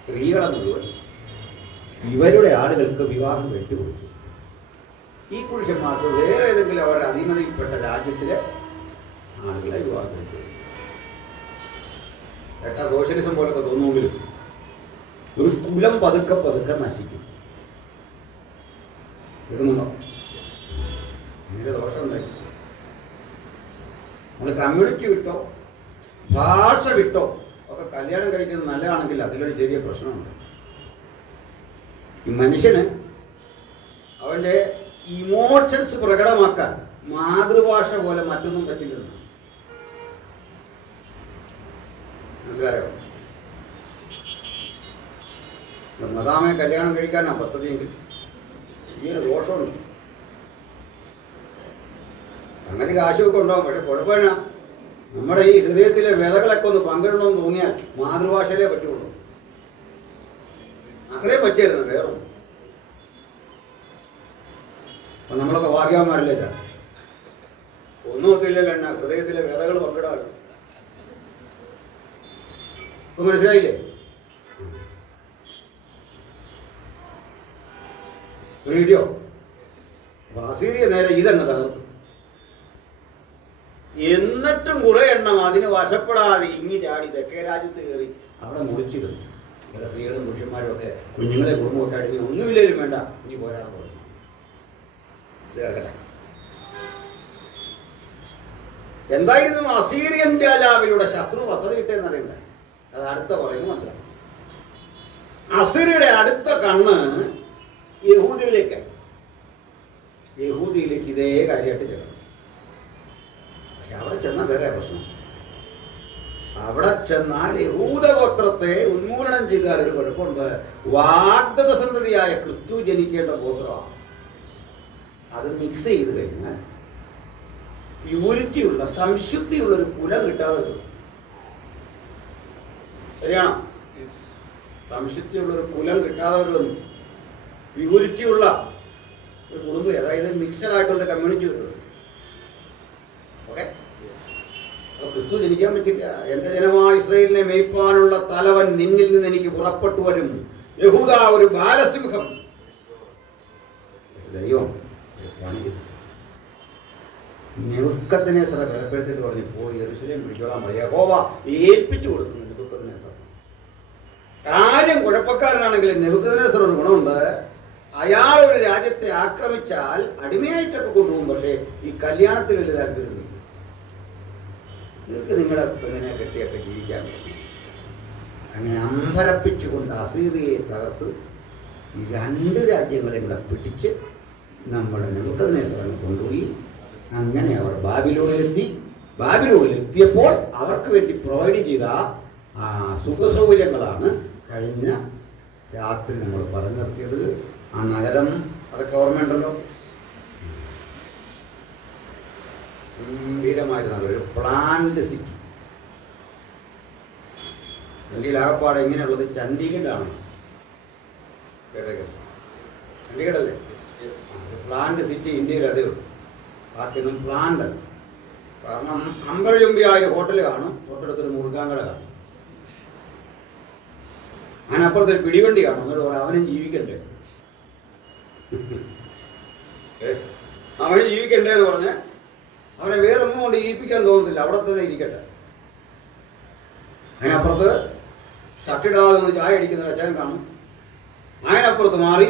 സ്ത്രീകളെ മുഴുവൻ ഇവരുടെ ആളുകൾക്ക് വിവാഹം കഴിച്ചു കൊടുത്തു. ഈ പുരുഷന്മാർക്ക് വേറെ ഏതെങ്കിലും അവരുടെ അധീനതയിൽപ്പെട്ട രാജ്യത്തിലെ ആളുകളെ വിവാഹം കഴിച്ചു കൊടുത്തു. കേട്ടാ സോഷ്യലിസം പോലൊക്കെ തോന്നുമെങ്കിലും ഒരു കുലം പതുക്കെ പതുക്കെ നശിക്കും. കേൾക്കുന്നുണ്ടോ? അങ്ങനെ ദോഷമുണ്ടായി. നമ്മൾ കമ്മ്യൂണിറ്റി വിട്ടോ ഭാഷ വിട്ടോ ഒക്കെ കല്യാണം കഴിക്കുന്നത് നല്ലതാണെങ്കിൽ അതിലൊരു ചെറിയ പ്രശ്നമുണ്ട്. ഈ മനുഷ്യന് അവൻ്റെ ഇമോഷൻസ് പ്രകടമാക്കാൻ മാതൃഭാഷ പോലെ മറ്റൊന്നും പറ്റില്ലെന്ന് മനസ്സിലായോ? മദാമയെ കല്യാണം കഴിക്കാനാ പദ്ധതിയെങ്കിൽ ഈ ഒരു ദോഷമുണ്ട്. സംഗതി കാശുമൊക്കെ ഉണ്ടാവും, പക്ഷെ കുഴപ്പമില്ല. നമ്മുടെ ഈ ഹൃദയത്തിലെ വ്യതകളൊക്കെ ഒന്ന് പങ്കിടണമെന്ന് തോന്നിയാൽ മാതൃഭാഷയിലേ പറ്റുള്ളൂ. അത്രയും പറ്റിയായിരുന്നു, വേറൊന്നും. അപ്പൊ നമ്മളൊക്കെ ഭാഗ്യവാന്മാരല്ലേ? ഒന്നും ഒത്തില്ലല്ലോ എന്നാ ഹൃദയത്തിലെ വ്യതകൾ പങ്കിടാൻ. ഇപ്പൊ മനസ്സിലായില്ലേ? വീഡിയോ അസീറിയ നേരെ ഇതങ്ങ് തകർത്തു. എന്നിട്ടും കുറെ എണ്ണം അതിന് വശപ്പെടാതെ ഇങ്ങി ചാടി തെക്കേ രാജ്യത്ത് കയറി അവിടെ മുറിച്ചിരുന്നു. ചില സ്ത്രീകളും പുരുഷന്മാരും ഒക്കെ കുഞ്ഞുങ്ങളെ കുടുംബമൊക്കെ അടിഞ്ഞ് ഒന്നുമില്ലേലും വേണ്ട ഇനി പോരാന്ന് പറഞ്ഞു. ഇത് കിടക്കട്ടെ. എന്തായിരുന്നു അസീറിയൻ രാജാവിലൂടെ ശത്രു പദ്ധതി ഇട്ടേന്ന് അറിയണ്ടേ? അത് അടുത്ത പറയുന്നത് മനസ്സിലാക്കും. അസീറിയുടെ അടുത്ത കണ്ണ് യഹൂദിയിലേക്കായി. യഹൂദിയിലേക്ക് ഇതേ കാര്യമായിട്ട് ചെല്ലണം. പക്ഷെ അവിടെ ചെന്ന വേറെ പ്രശ്നം. അവിടെ ചെന്നാൽ യഹൂദഗോത്രത്തെ ഉന്മൂലനം ചെയ്താൽ ഒരു കുഴപ്പമുണ്ട്. വാഗ്ദത്ത സന്തതിയായ ക്രിസ്തു ജനിക്കേണ്ട ഗോത്രമാണ്. അത് മിക്സ് ചെയ്ത് കഴിഞ്ഞാൽ പ്യൂരിറ്റിയുള്ള സംശുദ്ധിയുള്ളൊരു കുലം കിട്ടാതെ വരും. ശരിയാണോ? സംശുദ്ധിയുള്ളൊരു കുലം കിട്ടാതെ വരുന്നു. പ്യൂരിറ്റിയുള്ള ഒരു കുടുംബം, അതായത് മിക്സഡ് ആയിട്ടുള്ള കമ്മ്യൂണിറ്റി വരുന്നത്. ഓക്കെ, അപ്പോൾ ക്രിസ്തു ജനിക്കാൻ പറ്റില്ല. എൻ്റെ ജനമായ ഇസ്രായേലിനെ മേയ്പ്പാനുള്ള തലവൻ നിന്നിൽ നിന്ന് എനിക്ക് പുറപ്പെട്ടു വരും. യഹൂദ ഒരു ബാലസിംഹം. ദൈവം കാണിക്കുന്നു. നെബൂഖദ്നേസറെ ബലപ്പെടുത്തിട്ട് പറഞ്ഞു, പോയി യെരൂശലേം പിടിച്ചോളാൻ മതി. യഹോവ ഏൽപ്പിച്ചു കൊടുത്തു നെബൂഖദ്നേസർ. കാര്യം കുഴപ്പക്കാരനാണെങ്കിൽ നെബൂഖദ്നേസർ ഒരു ഗുണമുണ്ട്. അയാൾ ഒരു രാജ്യത്തെ ആക്രമിച്ചാൽ അടിമയായിട്ടൊക്കെ കൊണ്ടുപോകും. പക്ഷേ ഈ കല്യാണത്തിൽ വലിയ താല്പര്യമൊന്നുമില്ല. നിങ്ങൾക്ക് നിങ്ങളുടെ പെണ്ണിനെ കെട്ടിയൊക്കെ ജീവിക്കാൻ പറ്റും. അങ്ങനെ അമ്പരപ്പിച്ചുകൊണ്ട് അസീറിയയെ തകർത്ത് ഈ രണ്ട് രാജ്യങ്ങളെയും കൂടെ പിടിച്ച് നമ്മുടെ നെബൂഖദ്നേസറിനെ കൊണ്ടുപോയി. അങ്ങനെ അവർ ബാബിലോണിലെത്തി. ബാബിലോണിലെത്തിയപ്പോൾ അവർക്ക് വേണ്ടി പ്രൊവൈഡ് ചെയ്ത സുഖസൗകര്യങ്ങളാണ് കഴിഞ്ഞ രാത്രി നമ്മൾ പറഞ്ഞു നിർത്തിയത്. ആ നഗരം അതൊക്കെ ഓർമ്മയുണ്ടല്ലോ. ഗംഭീരമായിരുന്നു. ഒരു പ്ലാൻഡ് സിറ്റി. ഇന്ത്യയിൽ ആകപ്പാടെ എങ്ങനെയുള്ളത് ചണ്ഡീഗഡാണ്. ചണ്ഡീഗഡ് അല്ലേ? പ്ലാൻഡ് സിറ്റി ഇന്ത്യയിൽ അതേ ഉള്ളൂ. ബാക്കിയൊന്നും പ്ലാൻഡ് അല്ല. കാരണം അമ്പഴചുംബിയായ ഒരു ഹോട്ടൽ കാണും, തൊട്ടടുത്തൊരു മുറുകാങ്കട കാണും, അതിനപ്പുറത്തൊരു പിടിവണ്ടി കാണും. എന്നിട്ട് പറയാം അവനും ജീവിക്കണ്ടേ, അവന് ജീവിക്കണ്ടേ എന്ന് പറഞ്ഞ് അവനെ വേറൊന്നും കൊണ്ട് ജീവിപ്പിക്കാൻ തോന്നുന്നില്ല. അവിടെ തന്നെ ഇരിക്കട്ടെ. അതിനപ്പുറത്ത് ഷട്ടിടാതെ നിന്ന് ചായ അടിക്കുന്ന അച്ഛൻ കാണും. അതിനപ്പുറത്ത് മാറി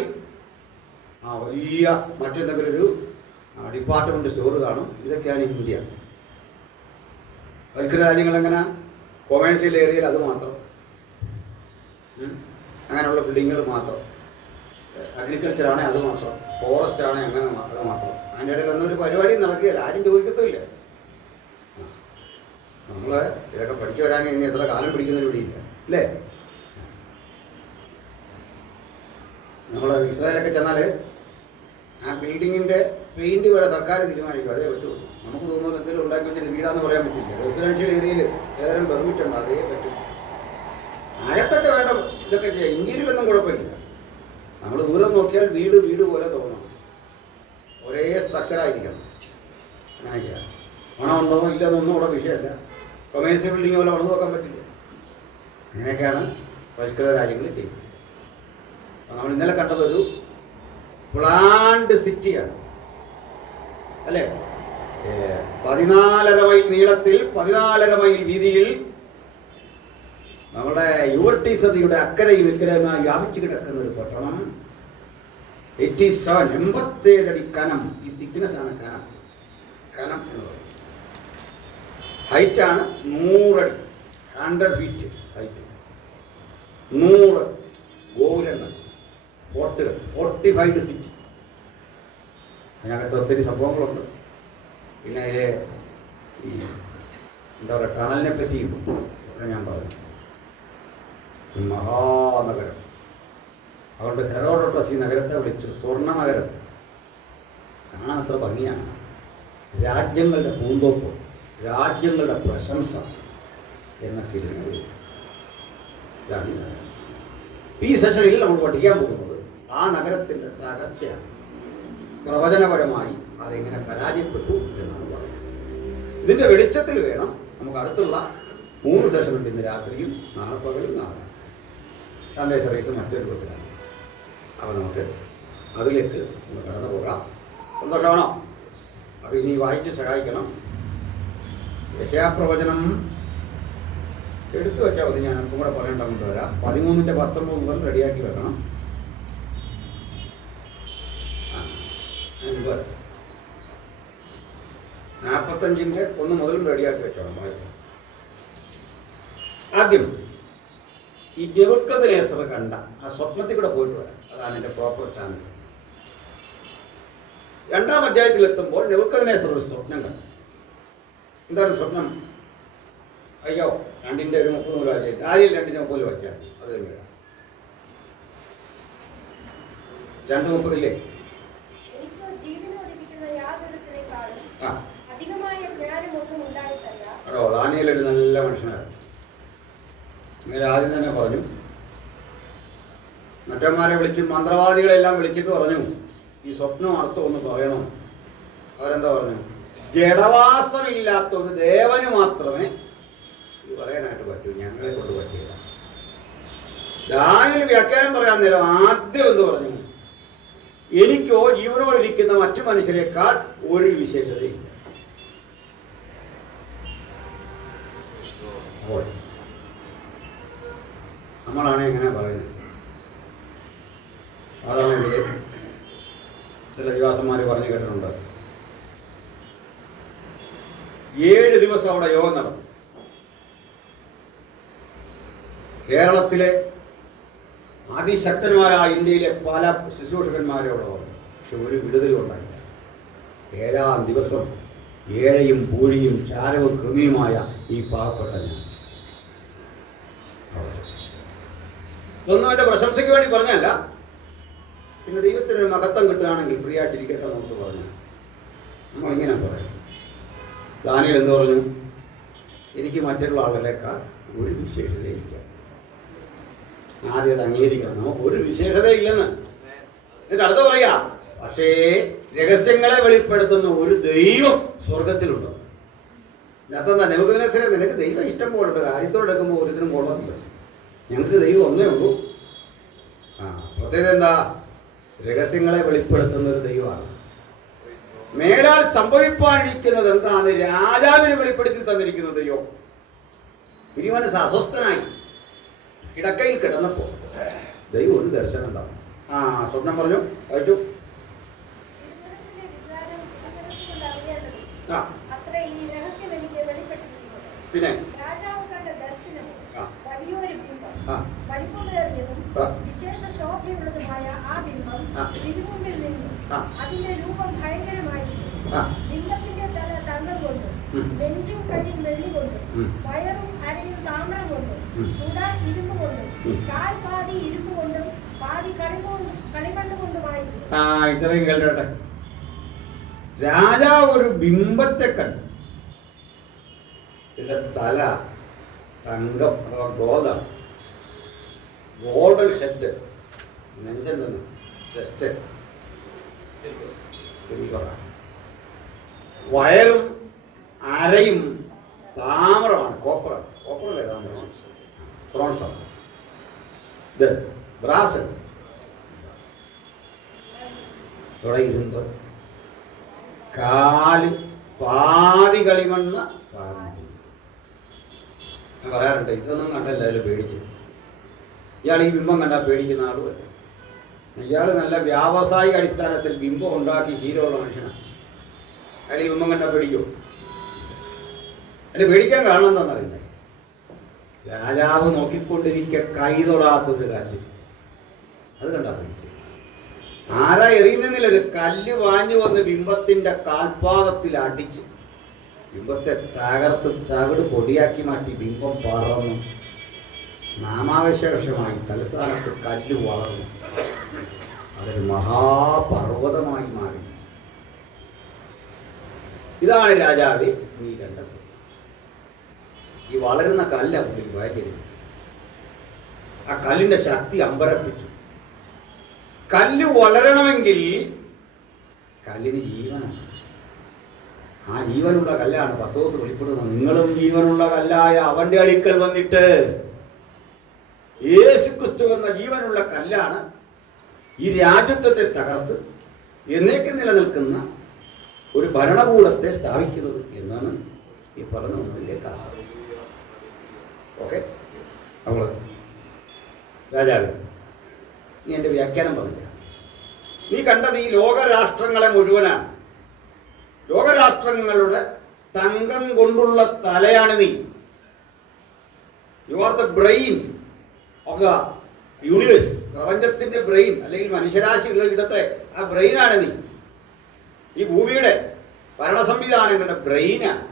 വലിയ മറ്റെന്തെങ്കിലും ഒരു ഡിപ്പാർട്ട്മെന്റ് സ്റ്റോർ കാണും. ഇതൊക്കെയാണ് ഇന്ത്യ. വൈക്കൽ രാജ്യങ്ങൾ എങ്ങനെ? കൊമേഴ്സ്യൽ ഏരിയയിൽ അത് മാത്രം, അങ്ങനെയുള്ള ബിൽഡിങ്ങുകൾ മാത്രം. അഗ്രികൾച്ചറാണെ അത് മാത്രം, ഫോറസ്റ്റ് ആണെ അങ്ങനെ അത് മാത്രം. അതിൻ്റെ ഇടയിൽ ഒന്നും ഒരു പരിപാടി നടക്കുകയില്ല, ആരും ചോദിക്കത്തുമില്ല. നമ്മൾ ഇതൊക്കെ പഠിച്ചു വരാൻ ഇനി എത്ര കാലം പിടിക്കുന്ന പിടിയില്ല അല്ലേ? നമ്മൾ ഇസ്രായേലൊക്കെ ചെന്നാൽ ആ ബിൽഡിങ്ങിൻ്റെ പെയിന്റ് വരെ സർക്കാർ തീരുമാനിക്കും, അതേ പറ്റുള്ളൂ. നമുക്ക് തോന്നുന്നത് എന്തെങ്കിലും ഉണ്ടാക്കി വെച്ചിട്ട് വീടാന്ന് പറയാൻ പറ്റില്ല. റെസിഡൻഷ്യൽ ഏരിയയിൽ ഏതായാലും പെർമിറ്റ് ഉണ്ട്, അതേ പറ്റും. അകത്തൊക്കെ വേണ്ട ഇതൊക്കെ ചെയ്യാം. ഇന്ത്യയിലൊന്നും കുഴപ്പമില്ല. നമ്മൾ ദൂരം നോക്കിയാൽ വീട് വീട് പോലെ തോന്നണം, ഒരേ സ്ട്രക്ചറായിരിക്കണം. അങ്ങനെയൊക്കെയാണ്. പണമുണ്ടോ ഇല്ലെന്നൊന്നും ഇവിടെ വിഷയമല്ല. കൊമേഴ്സ്യൽ ബിൽഡിംഗ് പോലെ വളർന്നു നോക്കാൻ പറ്റില്ല. അങ്ങനെയൊക്കെയാണ് പരിഷ്കൃത രാജ്യങ്ങളിൽ ചെയ്യുന്നത്. നമ്മൾ ഇന്നലെ കണ്ടതൊരു പ്ലാൻഡ് സിറ്റിയാണ് അല്ലേ? 14.5 മൈൽ നീളത്തിൽ 14.5 മൈൽ വീതിയിൽ നമ്മുടെ യൂഫ്രട്ടീസ് നദിയുടെ അക്കരയും ഇക്കരയുമായി വ്യാപിച്ചു കിടക്കുന്ന ഒരു പട്ടണം. 87 അടി കനം. ഈ തിക്നെസ് ആണ് കനം. കനം എന്ന് പറയുന്നത്. ഹൈറ്റാണ് 100 അടി, 100 ഫീറ്റ് ഹൈറ്റ്. 100 ഗോപുരങ്ങൾ, ഫോർട്ടുകൾ, 45 സിറ്റി. അതിനകത്ത് ഒത്തിരി സംഭവങ്ങളുണ്ട്. പിന്നെ അതിലെ ഈ എന്താ പറയുക, ടണലിനെ പറ്റിയും ഒക്കെ ഞാൻ പറഞ്ഞു. മഹാനഗരം. അതുകൊണ്ട് ഹെറോഡോട്ടസ് ഈ നഗരത്തെ വിളിച്ചു സ്വർണ്ണ നഗരം. കാണാൻ അത്ര ഭംഗിയാണ്. രാജ്യങ്ങളുടെ പൂന്തോപ്പ്, രാജ്യങ്ങളുടെ പ്രശംസ എന്നൊക്കെ ഇരുന്നത്. ഇതാണ് ഈ നഗരം. ഈ സെഷനിൽ നമ്മൾ പഠിക്കാൻ പോകുന്നത് ആ നഗരത്തിൻ്റെ തകർച്ചയാണ്. പ്രവചനപരമായി അതെങ്ങനെ പരാജയപ്പെട്ടു എന്നാണ് പറയുന്നത്. ഇതിൻ്റെ വെളിച്ചത്തിൽ വേണം നമുക്ക് അടുത്തുള്ള 3 സെഷനുണ്ട്. ഇന്ന് രാത്രിയും നാളെ പകലും നാളെ സൺഡേ സർവീസ് മറ്റൊരു രൂപത്തിലാണ്. അപ്പോൾ നമുക്ക് അതിലേക്ക് ഒന്ന് കടന്നു പോകാം. സന്തോഷമാണോ? അപ്പോൾ ഇനി വായിച്ച് സഹായിക്കണം. യശയാപ്രവചനം എടുത്തു വെച്ചാൽ മതി, ഞാൻ അല്പം കൂടെ പറയേണ്ടതുകൊണ്ട് വരാം. 13:19 മുതൽ റെഡിയാക്കി വെക്കണം. 45:1 മുതലും റെഡിയാക്കി വെച്ചോളാം. ആദ്യം ഈ നെബൂഖദ്നേസർ കണ്ട ആ സ്വപ്നത്തിൽ കൂടെ പോയിട്ട് വരാം. അതാണ് എൻ്റെ പ്രോപ്പർ ചാനൽ. 2-ാം അധ്യായത്തിലെത്തുമ്പോൾ നെബൂഖദ്നേസർ ഒരു സ്വപ്നം കണ്ടു. എന്താണ് സ്വപ്നം? അയ്യോ 2:30 ആരിൽ 2:30 വയ്ക്കാൻ അത് തന്നെ 2:30 അതോ ദാനിയേൽ ഒരു നല്ല മനുഷ്യനായിരുന്നു. ഇങ്ങനെ ആദ്യം തന്നെ പറഞ്ഞു, മറ്റന്മാരെ വിളിച്ചു, മന്ത്രവാദികളെല്ലാം വിളിച്ചിട്ട് പറഞ്ഞു ഈ സ്വപ്നം അർത്ഥം ഒന്ന് പറയണം. അവരെന്താ പറഞ്ഞു? ജഡവാസമില്ലാത്ത ഒരു ദേവന് മാത്രമേ ഇത് പറയാനായിട്ട് പറ്റൂ, ഞങ്ങളെ കൊണ്ട് പറ്റില്ല. ദാനിയേൽ വ്യാഖ്യാനം പറയാൻ നേരം ആദ്യം എന്ന് പറഞ്ഞു, എനിക്കോ ജീവനോടിരിക്കുന്ന മറ്റു മനുഷ്യരെക്കാൾ ഒരു വിശേഷതയില്ല. നമ്മളാണ് എങ്ങനെ പറയുന്നത്? അതാണ് ചില ദിവാസന്മാർ പറഞ്ഞു കേട്ടിട്ടുണ്ട്. 7 ദിവസം അവിടെ യോഗം നടന്നു. കേരളത്തിലെ അതിശക്തന്മാരായ ഇന്ത്യയിലെ പല ശുശ്രൂഷകന്മാരെ അവിടെ വന്നു. പക്ഷെ ഒരു വിടുതലും ഉണ്ടായില്ല. 7-ാം ദിവസം ഏഴയും പൂഴിയും ചാരവും കൃമിയുമായ ഈ പാവപ്പെട്ട ഞാൻ ഇതൊന്നും എൻ്റെ പ്രശംസയ്ക്ക് വേണ്ടി പറഞ്ഞല്ല, പിന്നെ ദൈവത്തിനൊരു മഹത്വം കിട്ടുകയാണെങ്കിൽ ഫ്രീ ആയിട്ടിരിക്കട്ടെ നമുക്ക് പറഞ്ഞു. നമ്മളിങ്ങനെ പറയും. ദാനിയേൽ എന്ത് പറഞ്ഞു? എനിക്ക് മറ്റുള്ള ആളുകളേക്കാൾ ഒരു വിശേഷതയില്ല. ആദ്യം അത് അംഗീകരിക്കണം, നമുക്ക് ഒരു വിശേഷതയില്ലെന്ന്. എന്നിട്ട് അടുത്ത പറയാ, പക്ഷേ രഹസ്യങ്ങളെ വെളിപ്പെടുത്തുന്ന ഒരു ദൈവം സ്വർഗത്തിലുണ്ട്. അതെന്താ? നെബൂഖദ്നേസരെ, നിനക്ക് ദൈവം ഇഷ്ടം പോലുണ്ട്, കാര്യത്തോടെടുക്കുമ്പോൾ ഒരുത്തിനും കൊള്ളത്തില്ല. ഞങ്ങൾക്ക് ദൈവം ഒന്നേ ഉള്ളൂ. പ്രത്യേകത എന്താ? രഹസ്യങ്ങളെ വെളിപ്പെടുത്തുന്ന ഒരു ദൈവമാണ്. മേലാൽ സംഭവിപ്പാനിരിക്കുന്നത് എന്താണ് രാജാവിന് വെളിപ്പെടുത്തി തന്നിരിക്കുന്ന ദൈവം. തിരുമനസ് അസ്വസ്ഥനായി കിടക്കയിൽ കിടന്നപ്പോ ദൈവം ഒരു ദർശനം ഉണ്ടാവും. സ്വപ്നം പറഞ്ഞു, വായിച്ചു. പിന്നെ വിശേഷ ശോഭയുള്ളതുമായ ആ ബിംബം തിരുമുമ്പിൽ നിന്നു. അതിന്റെ രൂപം ഭയങ്കരമായിരുന്നു. ബിംബത്തിന്റെ തല തങ്കം കൊണ്ടും നെഞ്ചും കൈയും വെള്ളി കൊണ്ടും വയറും അരയും താമ്രം കൊണ്ടും തുട ഇരുമ്പ് കൊണ്ടും കാൽ പാതി ഇരുമ്പ് കൊണ്ടും പാതി കളിമണ്ണ് കൊണ്ടുമായിരുന്നു. ഇത്രയും കേൾക്കട്ടെ. രാജാവ് ഒരു ബിംബത്തെ കണ്ടു. ഇതിന്റെ തല തങ്കം അഥവാ ഗോൾഡാണ്. ഗോൾഡൻ ഹെഡ്, നെഞ്ചൻ നിന്ന് ചെസ്റ്റ് സിൽവറാണ്. വയറും അരയും താമ്രമാണ്, കോപ്പറാണ്. കോപ്പറല്ലേ താമ്രമാണ്, ബ്രോൺസാണ്. ഇത് ബ്രാസ് തുടയിരുമ്പ്, കാല് പാതി കളിമണ്ണ് പാതി. ഞാൻ പറയാറുണ്ട്, ഇതൊന്നും കണ്ട എല്ലാവരും പേടിച്ചു. ഇയാൾ ഈ ബിംബം കണ്ടാൽ പേടിക്കുന്ന ആളുമല്ല. ഇയാൾ നല്ല വ്യാവസായിക അടിസ്ഥാനത്തിൽ ബിംബം ഉണ്ടാക്കി ശീലമുള്ള മനുഷ്യനാണ്. അയാൾ ഈ ബിംബം കണ്ടാൽ പേടിക്കുമോ? അതിന് പേടിക്കാൻ കാരണം എന്താണെന്നറിയില്ലേ? രാജാവ് നോക്കിക്കൊണ്ടിരിക്കെ കൈ തൊടാത്തൊരു കല്ല്, അത് കണ്ടാൽ പേടിച്ചു. ആരാ എറിയുന്നില്ല, ഒരു കല്ല് വാഞ്ഞു വന്ന് ബിംബത്തിന്റെ കാൽപാദത്തിൽ അടിച്ച് ബിംബത്തെ തകർത്ത് തവിട് പൊടിയാക്കി മാറ്റി. ബിംബം പറന്നു നാമാവശേഷമായി തലസ്ഥാനത്ത് കല്ല് വളർന്നു. അതൊരു മഹാപർവ്വതമായി മാറി. ഇതാണ് രാജാവെ നീ കണ്ട സ്വപ്നം. ഈ വളരുന്ന കല്ല ഉള്ളിൽ ഭയങ്കര, ആ കല്ലിന്റെ ശക്തി അമ്പരപ്പിച്ചു. കല്ല് വളരണമെങ്കിൽ കല്ലിന് ജീവനാണ്. ആ ജീവനുള്ള കല്ലാണ് പത്രോസ് വെളിപ്പെടുന്നത്. നിങ്ങളും ജീവനുള്ള കല്ലായ അവന്റെ അടുക്കൽ വന്നിട്ട്, യേശുക്രിസ്തു എന്ന ജീവനുള്ള കല്ലാണ് ഈ രാജ്യത്വത്തെ തകർത്ത് എന്നേക്ക് നിലനിൽക്കുന്ന ഒരു ഭരണകൂടത്തെ സ്ഥാപിക്കുന്നത് എന്നാണ് ഈ പറഞ്ഞു വന്നതിൻ്റെ കാരണം. ഓക്കെ, നമ്മൾ രാജാവ്, നീ എൻ്റെ വ്യാഖ്യാനം പറഞ്ഞില്ല. നീ കണ്ടത് ഈ ലോകരാഷ്ട്രങ്ങളെ മുഴുവനാണ്. ലോകരാഷ്ട്രങ്ങളുടെ തങ്കം കൊണ്ടുള്ള തലയാണ് നീ. You are the brain of the universe. പ്രപഞ്ചത്തിന്റെ ബ്രെയിൻ, അല്ലെങ്കിൽ മനുഷ്യരാശികളിടത്തെ ആ ബ്രെയിനാണ് നീ. ഈ ഭൂമിയുടെ ഭരണ സംവിധാനങ്ങളുടെ ബ്രെയിനാണ്.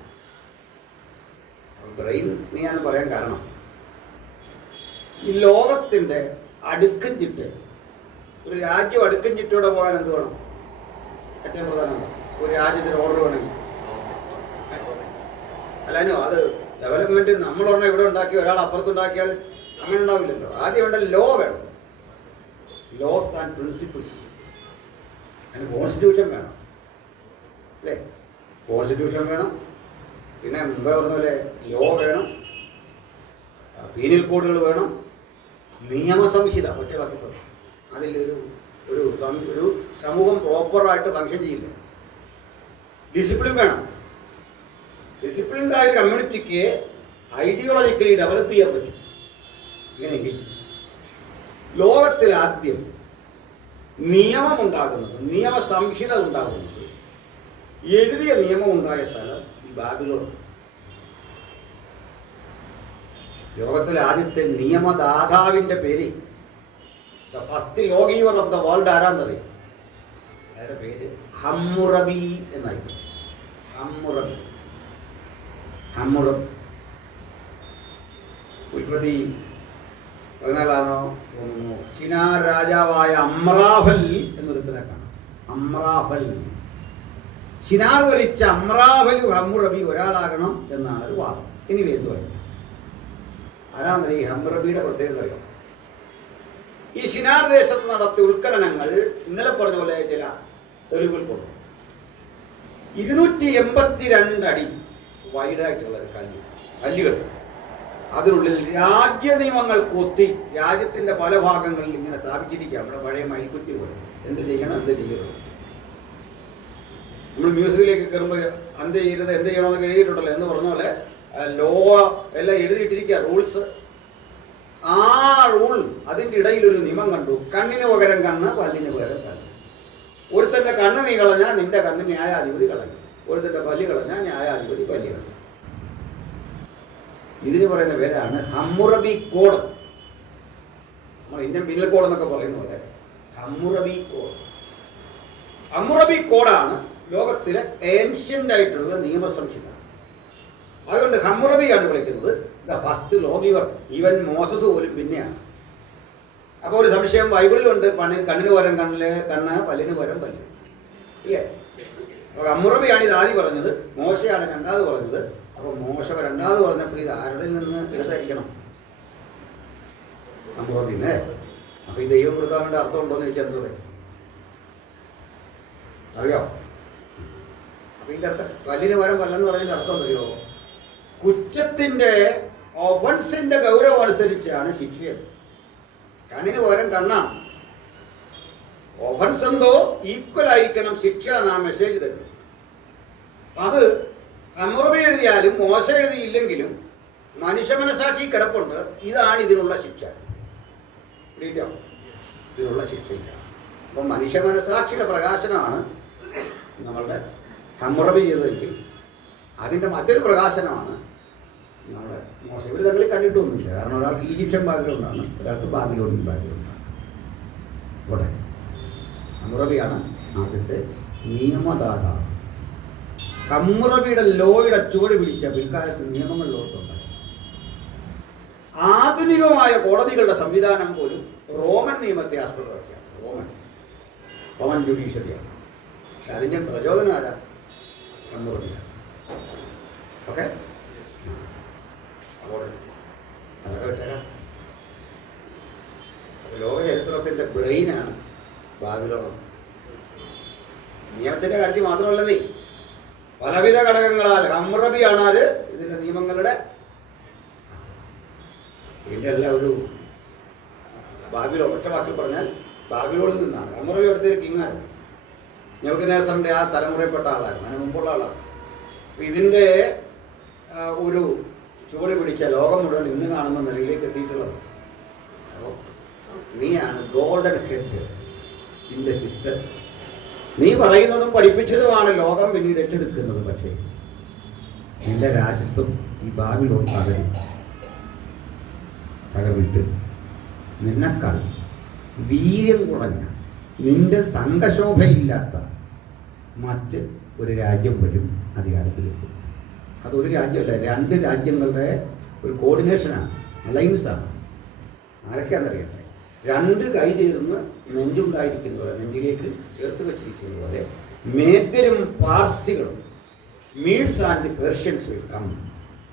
ബ്രെയിൻ നീയാന്ന് പറയാൻ കാരണം, ഈ ലോകത്തിന്റെ അടുക്കും ചിട്ട്, ഒരു രാജ്യം അടുക്കും ചിട്ടോടെ പോകാൻ എന്ത് വേണം? ഏറ്റവും പ്രധാനമാണ് ഒരു രാജ്യത്തിന് ഓർഡർ വേണമെങ്കിൽ. അല്ലാനോ അത് ഡെവലപ്മെന്റ് നമ്മൾ പറഞ്ഞാൽ ഇവിടെ ഉണ്ടാക്കി ഒരാൾ അപ്പുറത്തുണ്ടാക്കിയാൽ അങ്ങനെ ഉണ്ടാവില്ലല്ലോ. ആദ്യം വേണ്ട ലോ വേണം, ലോസ് ആൻഡ് പ്രിൻസിപ്പിൾസ്. അതിന് കോൺസ്റ്റിറ്റ്യൂഷൻ വേണം, അല്ലേ? കോൺസ്റ്റിറ്റ്യൂഷൻ വേണം, പിന്നെ മുമ്പേ പറഞ്ഞ പോലെ ലോ വേണം, പീനൽ കോഡുകൾ വേണം, നിയമസംഹിത. ഒറ്റ വാക്യത്തിൽ അതിലൊരു ഒരു സമൂഹം പ്രോപ്പറായിട്ട് ഫങ്ഷൻ ചെയ്യില്ല. ഡിസിപ്ലിൻ വേണം. ഡിസിപ്ലിൻഡ് ആയ കമ്മ്യൂണിറ്റിക്ക് ഐഡിയോളജിക്കലി ഡെവലപ്പ് ചെയ്യാൻ പറ്റും. ഇങ്ങനെയെങ്കിൽ ലോകത്തിൽ ആദ്യം നിയമം ഉണ്ടാകുന്നത്, നിയമസംഹിത ഉണ്ടാകുന്നത്, എഴുതിയ നിയമം ഉണ്ടായ സ്ഥലം ഈ ബാബിലോൺ. ലോകത്തിലെ ആദ്യത്തെ നിയമദാതാവിന്റെ പേര്, the first law giver of the world ആരാന്നറിയും? അയാളുടെ പേര് ഹമ്മുറബി എന്നായിരുന്നു. ഹമ്മുറബി. ഉൽപ്പത്തി 14 ഷിനാർ രാജാവായ അമ്രാഫൽ എന്നൊരുത്തനെ കാണാം. അമ്രാഫൽ, ഷിനാർ വലിച്ച അമ്രാഫലു ഹമ്മുറബി ഒരാളാകണം എന്നാണ് ഒരു വാദം. ഇനി എന്തു പറയും? ആരാണെന്നറിയ? ഈ ഹമ്മുറബിയുടെ പ്രത്യേകത അറിയാം. ഈ ഷിനാർ ദേശത്ത് നടത്തിയ ഉത്ഖനനങ്ങൾ ഇന്നലെ പറഞ്ഞ പോലെ ചില തെളിവുകൾ കൊണ്ടു 282 അടി വൈഡായിട്ടുള്ള ഒരു കല്ലുകൾ, അതിനുള്ളിൽ രാജ്യ നിയമങ്ങൾ കൊത്തി രാജ്യത്തിന്റെ പല ഭാഗങ്ങളിൽ ഇങ്ങനെ സ്ഥാപിച്ചിരിക്കുക. നമ്മുടെ പഴയ മൈൽക്കുറ്റി പോലെ എന്ത് ചെയ്യണം, എന്ത് ചെയ്യണം. നമ്മൾ മ്യൂസിയത്തിലേക്ക് കയറുമ്പോൾ എന്ത് ചെയ്യരുത്, എന്ത് ചെയ്യണമെന്ന് എഴുതിയിട്ടുണ്ടല്ലോ എന്ന് പറഞ്ഞ പോലെ ലോ എല്ലാം എഴുതിയിട്ടിരിക്കുക, റൂൾസ്. ആ റൂൾ അതിൻ്റെ ഇടയിൽ ഒരു നിയമം കണ്ടു. കണ്ണിന് പകരം കണ്ണ്, പല്ലിന് പകരം കണ്ണ്. ഒരുത്തന്റെ കണ്ണ് നീ കളഞ്ഞാൽ നിന്റെ കണ്ണ് ന്യായാധിപതി കളഞ്ഞു, ഒരുത്തന്റെ പല്ല് കളഞ്ഞാൽ ന്യായാധിപതി പല്ല് കളഞ്ഞു. ഇതിന് പറയുന്ന പേരാണ് ഹമ്മുറബി കോഡ്. നമ്മൾ ഇന്ത്യൻ പീനൽ കോഡ് എന്നൊക്കെ പറയുന്ന പോലെ ഹമ്മുറബി കോഡ്. ഹമ്മുറബി കോഡാണ് ലോകത്തിലെ ഏൻഷ്യന്റ് ആയിട്ടുള്ള നിയമസംഹിത. അതുകൊണ്ട് ഹമ്മുറബിയാണ് വിളിക്കുന്നത് the first law giver. Even Moses പോലും പിന്നെയാണ്. അപ്പോൾ ഒരു സംശയം ബൈബിളിലുണ്ട്, കണ്ണിന് പകരം കണ്ണ്, പല്ലിന് പകരം പല്ല്, ഇല്ലേ? അപ്പോൾ ഹമ്മുറബിയാണ് ഇത് ആദ്യം പറഞ്ഞത്, മോശയാണ് രണ്ടാമത് പറഞ്ഞത്. അപ്പോൾ മോശ രണ്ടാമത് പറഞ്ഞപ്പോൾ ഇത് ആരുടെ നിന്ന് എടുത്തായിരിക്കണം? ഹമ്മുറബിനെ. അപ്പോൾ ഈ ദൈവം കൊടുക്കാനുള്ള അർത്ഥം ഉണ്ടോ എന്ന് ചോദിച്ചാൽ എന്ത് പറയും? അറിയോ? അപ്പൊ ഇതിന്റെ അർത്ഥം പല്ലിന് പകരം പല്ലെന്ന് പറഞ്ഞതിന്റെ അർത്ഥം അറിയോ? കുറ്റത്തിന്റെ ഒഫൻസിന്റെ ഗൗരവം അനുസരിച്ചാണ് ശിക്ഷയും. കണ്ണിന് പകരം കണ്ണാണ്. ഒഫൻസ് എന്തോ ഈക്വൽ ആയിരിക്കണം ശിക്ഷ എന്നാ മെസ്സേജ് തരുന്നത്. അത് ഹമ്മുറബി എഴുതിയാലും മോശ എഴുതിയില്ലെങ്കിലും മനുഷ്യ മനസാക്ഷി കിടപ്പുണ്ട്. ഇതാണ് ഇതിനുള്ള ശിക്ഷ. ഇതിനുള്ള ശിക്ഷയില്ല. അപ്പം മനുഷ്യ മനസാക്ഷിയുടെ പ്രകാശനമാണ് നമ്മളുടെ ഹമ്മുറബി ചെയ്തതെങ്കിൽ അതിൻ്റെ മറ്റൊരു പ്രകാശനമാണ് നമ്മുടെ മോശ. ഇവർ തങ്ങളിൽ കണ്ടിട്ടൊന്നുമില്ല. കാരണം ഒരാൾക്ക് ഈജിപ്ഷ്യൻ ബാക്ക്ഗ്രൗണ്ടാണ്, ഒരാൾക്ക് ബാബിലോണിയൻ ബാക്ക്ഗ്രൗണ്ടാണ്. ഇവിടെ ഹമ്മുറബിയാണ് ആദ്യത്തെ നിയമദാതാവ്. ഹമ്മുറബിയുടെ ലോയുടെ ചുവട് പിടിച്ച പിൽക്കാലത്ത് നിയമങ്ങൾ ലോകത്തുണ്ടായി. ആധുനികമായ കോടതികളുടെ സംവിധാനം പോലും റോമൻ നിയമത്തെ ആസ്പദമാക്കിയാണ്. റോമൻ ജുഡീഷ്യറിയാണ്. പക്ഷെ അതിൻ്റെ പ്രചോദനം ആരാ? ഹമ്മുറബിയാണ്. ഓക്കെ, അപ്പോൾ അതൊക്കെ വിട്ടേരാം. അപ്പോൾ ലോക ചരിത്രത്തിൻ്റെ ബ്രെയിനാണ് ബാബിലോൺ. നിയമത്തിൻ്റെ കാര്യത്തിൽ മാത്രമല്ല, നീ പലവിധ ഘടകങ്ങളാൽ ഹമ്മുറബിയാണ് ആര് ഇതിൻ്റെ നിയമങ്ങളുടെ. ഇതിൻ്റെ എല്ലാം ഒരു ബാബിലോൺ ഒറ്റ വാക്കിൽ പറഞ്ഞാൽ ബാബിലോണിൽ നിന്നാണ്. ഹമ്മുറബി അടുത്തൊരു കിങ്ങായിരുന്നു. നെബൂഖദ്നേസറിന്റെ ആ തലമുറയിൽപ്പെട്ട ആളായിരുന്നു, അതിന് മുമ്പുള്ള ആളാണ്. ഇതിൻ്റെ ഒരു ചുവട് പിടിച്ച ലോകം മുഴുവൻ ഇന്ന് കാണുന്ന നിലയിലേക്ക് എത്തിയിട്ടുള്ളത്. അപ്പോൾ നീയാണ് golden head in the history. നീ പറയുന്നതും പഠിപ്പിച്ചതുമാണ് ലോകം പിന്നീട് ഏറ്റെടുക്കുന്നത്. പക്ഷേ നിന്റെ രാജ്യത്തും ഈ ബാബിലോൺ തകർന്നിട്ട് നിന്നെക്കാൾ വീര്യം കുറഞ്ഞ, നിന്റെ തങ്കശോഭയില്ലാത്ത മറ്റ് ഒരു രാജ്യം വരും അധികാരത്തിലേക്ക്. അതൊരു രാജ്യമല്ല, 2 രാജ്യങ്ങളുടെ ഒരു കോർഡിനേഷനാണ്, അലയൻസാണ്. ആരൊക്കെയാണെന്നറിയട്ടെ? 2 കൈ ചേർന്ന് നെഞ്ചുണ്ടായിരിക്കുന്ന പോലെ, നെഞ്ചിലേക്ക് ചേർത്ത് വെച്ചിരിക്കുന്ന പോലെ മേദ്യരും പാർസികളും, Medes and Persians will come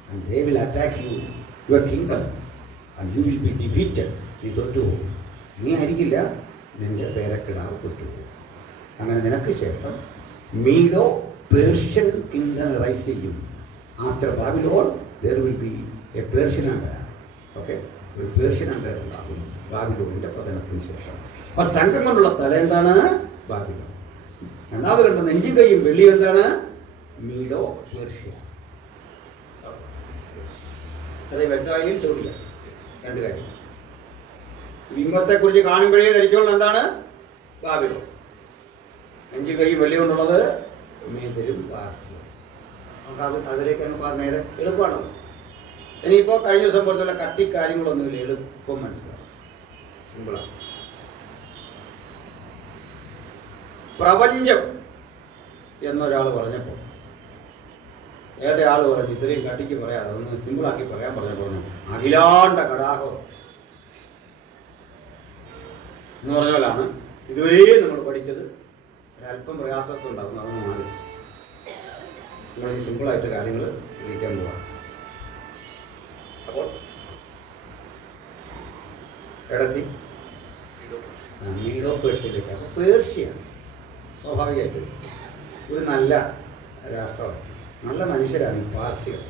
and they will attack you, your kingdom, and you will be defeated. നീ തോറ്റുപോകും. നീ ആയിരിക്കില്ല, നിന്റെ പേരക്കിടാവ് തോറ്റുപോകും. അങ്ങനെ നിനക്ക് ശേഷം മീഡോ പേർഷ്യൻ കിങ്ഡം റൈസ് ചെയ്യും. After Babylon there will be A Persian umpire. Okay, ഒരു പേർഷ്യൻ അമ്പയർ ഉണ്ടാകും ബാബിലോണിന്റെ പതനത്തിന് ശേഷം. അപ്പം തങ്കം കൊണ്ടുള്ള തല എന്താണ്? ബാബിലോൺ. രണ്ടാമത് കണ്ട നെഞ്ചും കൈയും വെള്ളി എന്താണ്? മീഡോ പേർഷ്യ. ഇത്രയും വ്യക്തമായി ചോദിക്കാം 2 കാര്യം. ബിംബത്തെക്കുറിച്ച് കാണുമ്പോഴേ ധരിച്ചോളണം എന്താണ്? ബാബിലോൺ. നെഞ്ചും കൈയും വെള്ളി കൊണ്ടുള്ളത് മീതരും പാർഷ്യ. നമുക്ക് അതിലേക്ക് അങ്ങ് നേരെ എളുപ്പമാണ്. ഇനിയിപ്പോൾ കഴിഞ്ഞ ദിവസം പോലത്തുള്ള കട്ടി കാര്യങ്ങളൊന്നുമില്ല, എളുപ്പം മനസ്സിലാവും, സിമ്പിളാണ്. പ്രപഞ്ചം എന്നൊരാൾ പറഞ്ഞപ്പോൾ ഏറെ ആൾ പറഞ്ഞു, ഇത്രയും കട്ടിക്ക് പറയാതെ ഒന്ന് സിമ്പിളാക്കി പറയാൻ പറഞ്ഞു അഖിലാണ്ട കടാഹം എന്ന് പറഞ്ഞ പോലാണ് ഇതുവരെയും നമ്മൾ പഠിച്ചത്. ഒരല്പം പ്രയാസമൊക്കെ ഉണ്ടാകും, അതൊന്ന് മാറി നമ്മൾ ഈ സിമ്പിളായിട്ട് കാര്യങ്ങൾ ഗ്രഹിക്കാൻ പോവാം. അപ്പോൾ കിടത്തി മീഡോ പേർഷ്യയിലേക്ക്. അപ്പോൾ പേർഷ്യയാണ് സ്വാഭാവികമായിട്ട് ഒരു നല്ല രാഷ്ട്രമാണ്, നല്ല മനുഷ്യരാണ് ഈ പാർസികൾ.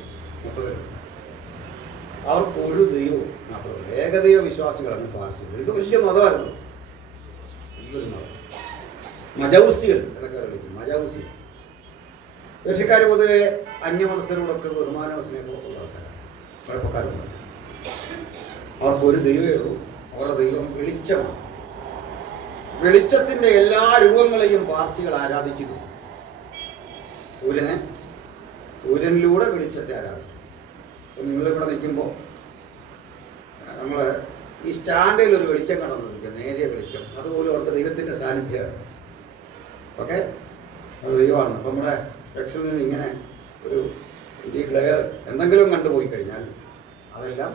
മൊത്തത്തിൽ അവർക്ക് ഒരു ദൈവവും മാത്രമല്ല, ഏകദൈവ വിശ്വാസികളാണ് പാർസികൾ. ഇത് വലിയ മതമായിരുന്നു, വലിയൊരു മതം. മജൗസികൾ എന്നൊക്കെ വിളിക്കും, മജൗസി. പേർഷ്യക്കാർ പൊതുവെ അന്യമതസ്ഥരോടൊക്കെ ബഹുമാനവും സ്നേഹമൊക്കെ ഉള്ള ആൾക്കാരാണ്, കുഴപ്പക്കാരുണ്ട്. അവർക്കൊരു ദൈവമേ ഉള്ളൂ, അവരുടെ ദൈവം വെളിച്ചമാണ്. വെളിച്ചത്തിന്റെ എല്ലാ രൂപങ്ങളെയും പാർസികൾ ആരാധിച്ചിരുന്നു. സൂര്യനിലൂടെ വെളിച്ചത്തെ ആരാധിച്ചു. അപ്പം നിങ്ങളിവിടെ നിൽക്കുമ്പോൾ നമ്മൾ ഈ സ്റ്റാൻഡിൽ ഒരു വെളിച്ചം കടന്നു നിൽക്കുക, നേരിയ വെളിച്ചം, അതുപോലും അവർക്ക് ദൈവത്തിന്റെ സാന്നിധ്യമാണ്. ഓക്കെ, അത് ദൈവമാണ്. അപ്പം നമ്മുടെ സ്പെക്സിൽ നിന്ന് ഇങ്ങനെ ഒരു ഈ ഗ്ലെയർ എന്തെങ്കിലും കണ്ടുപോയി കഴിഞ്ഞാൽ അതെല്ലാം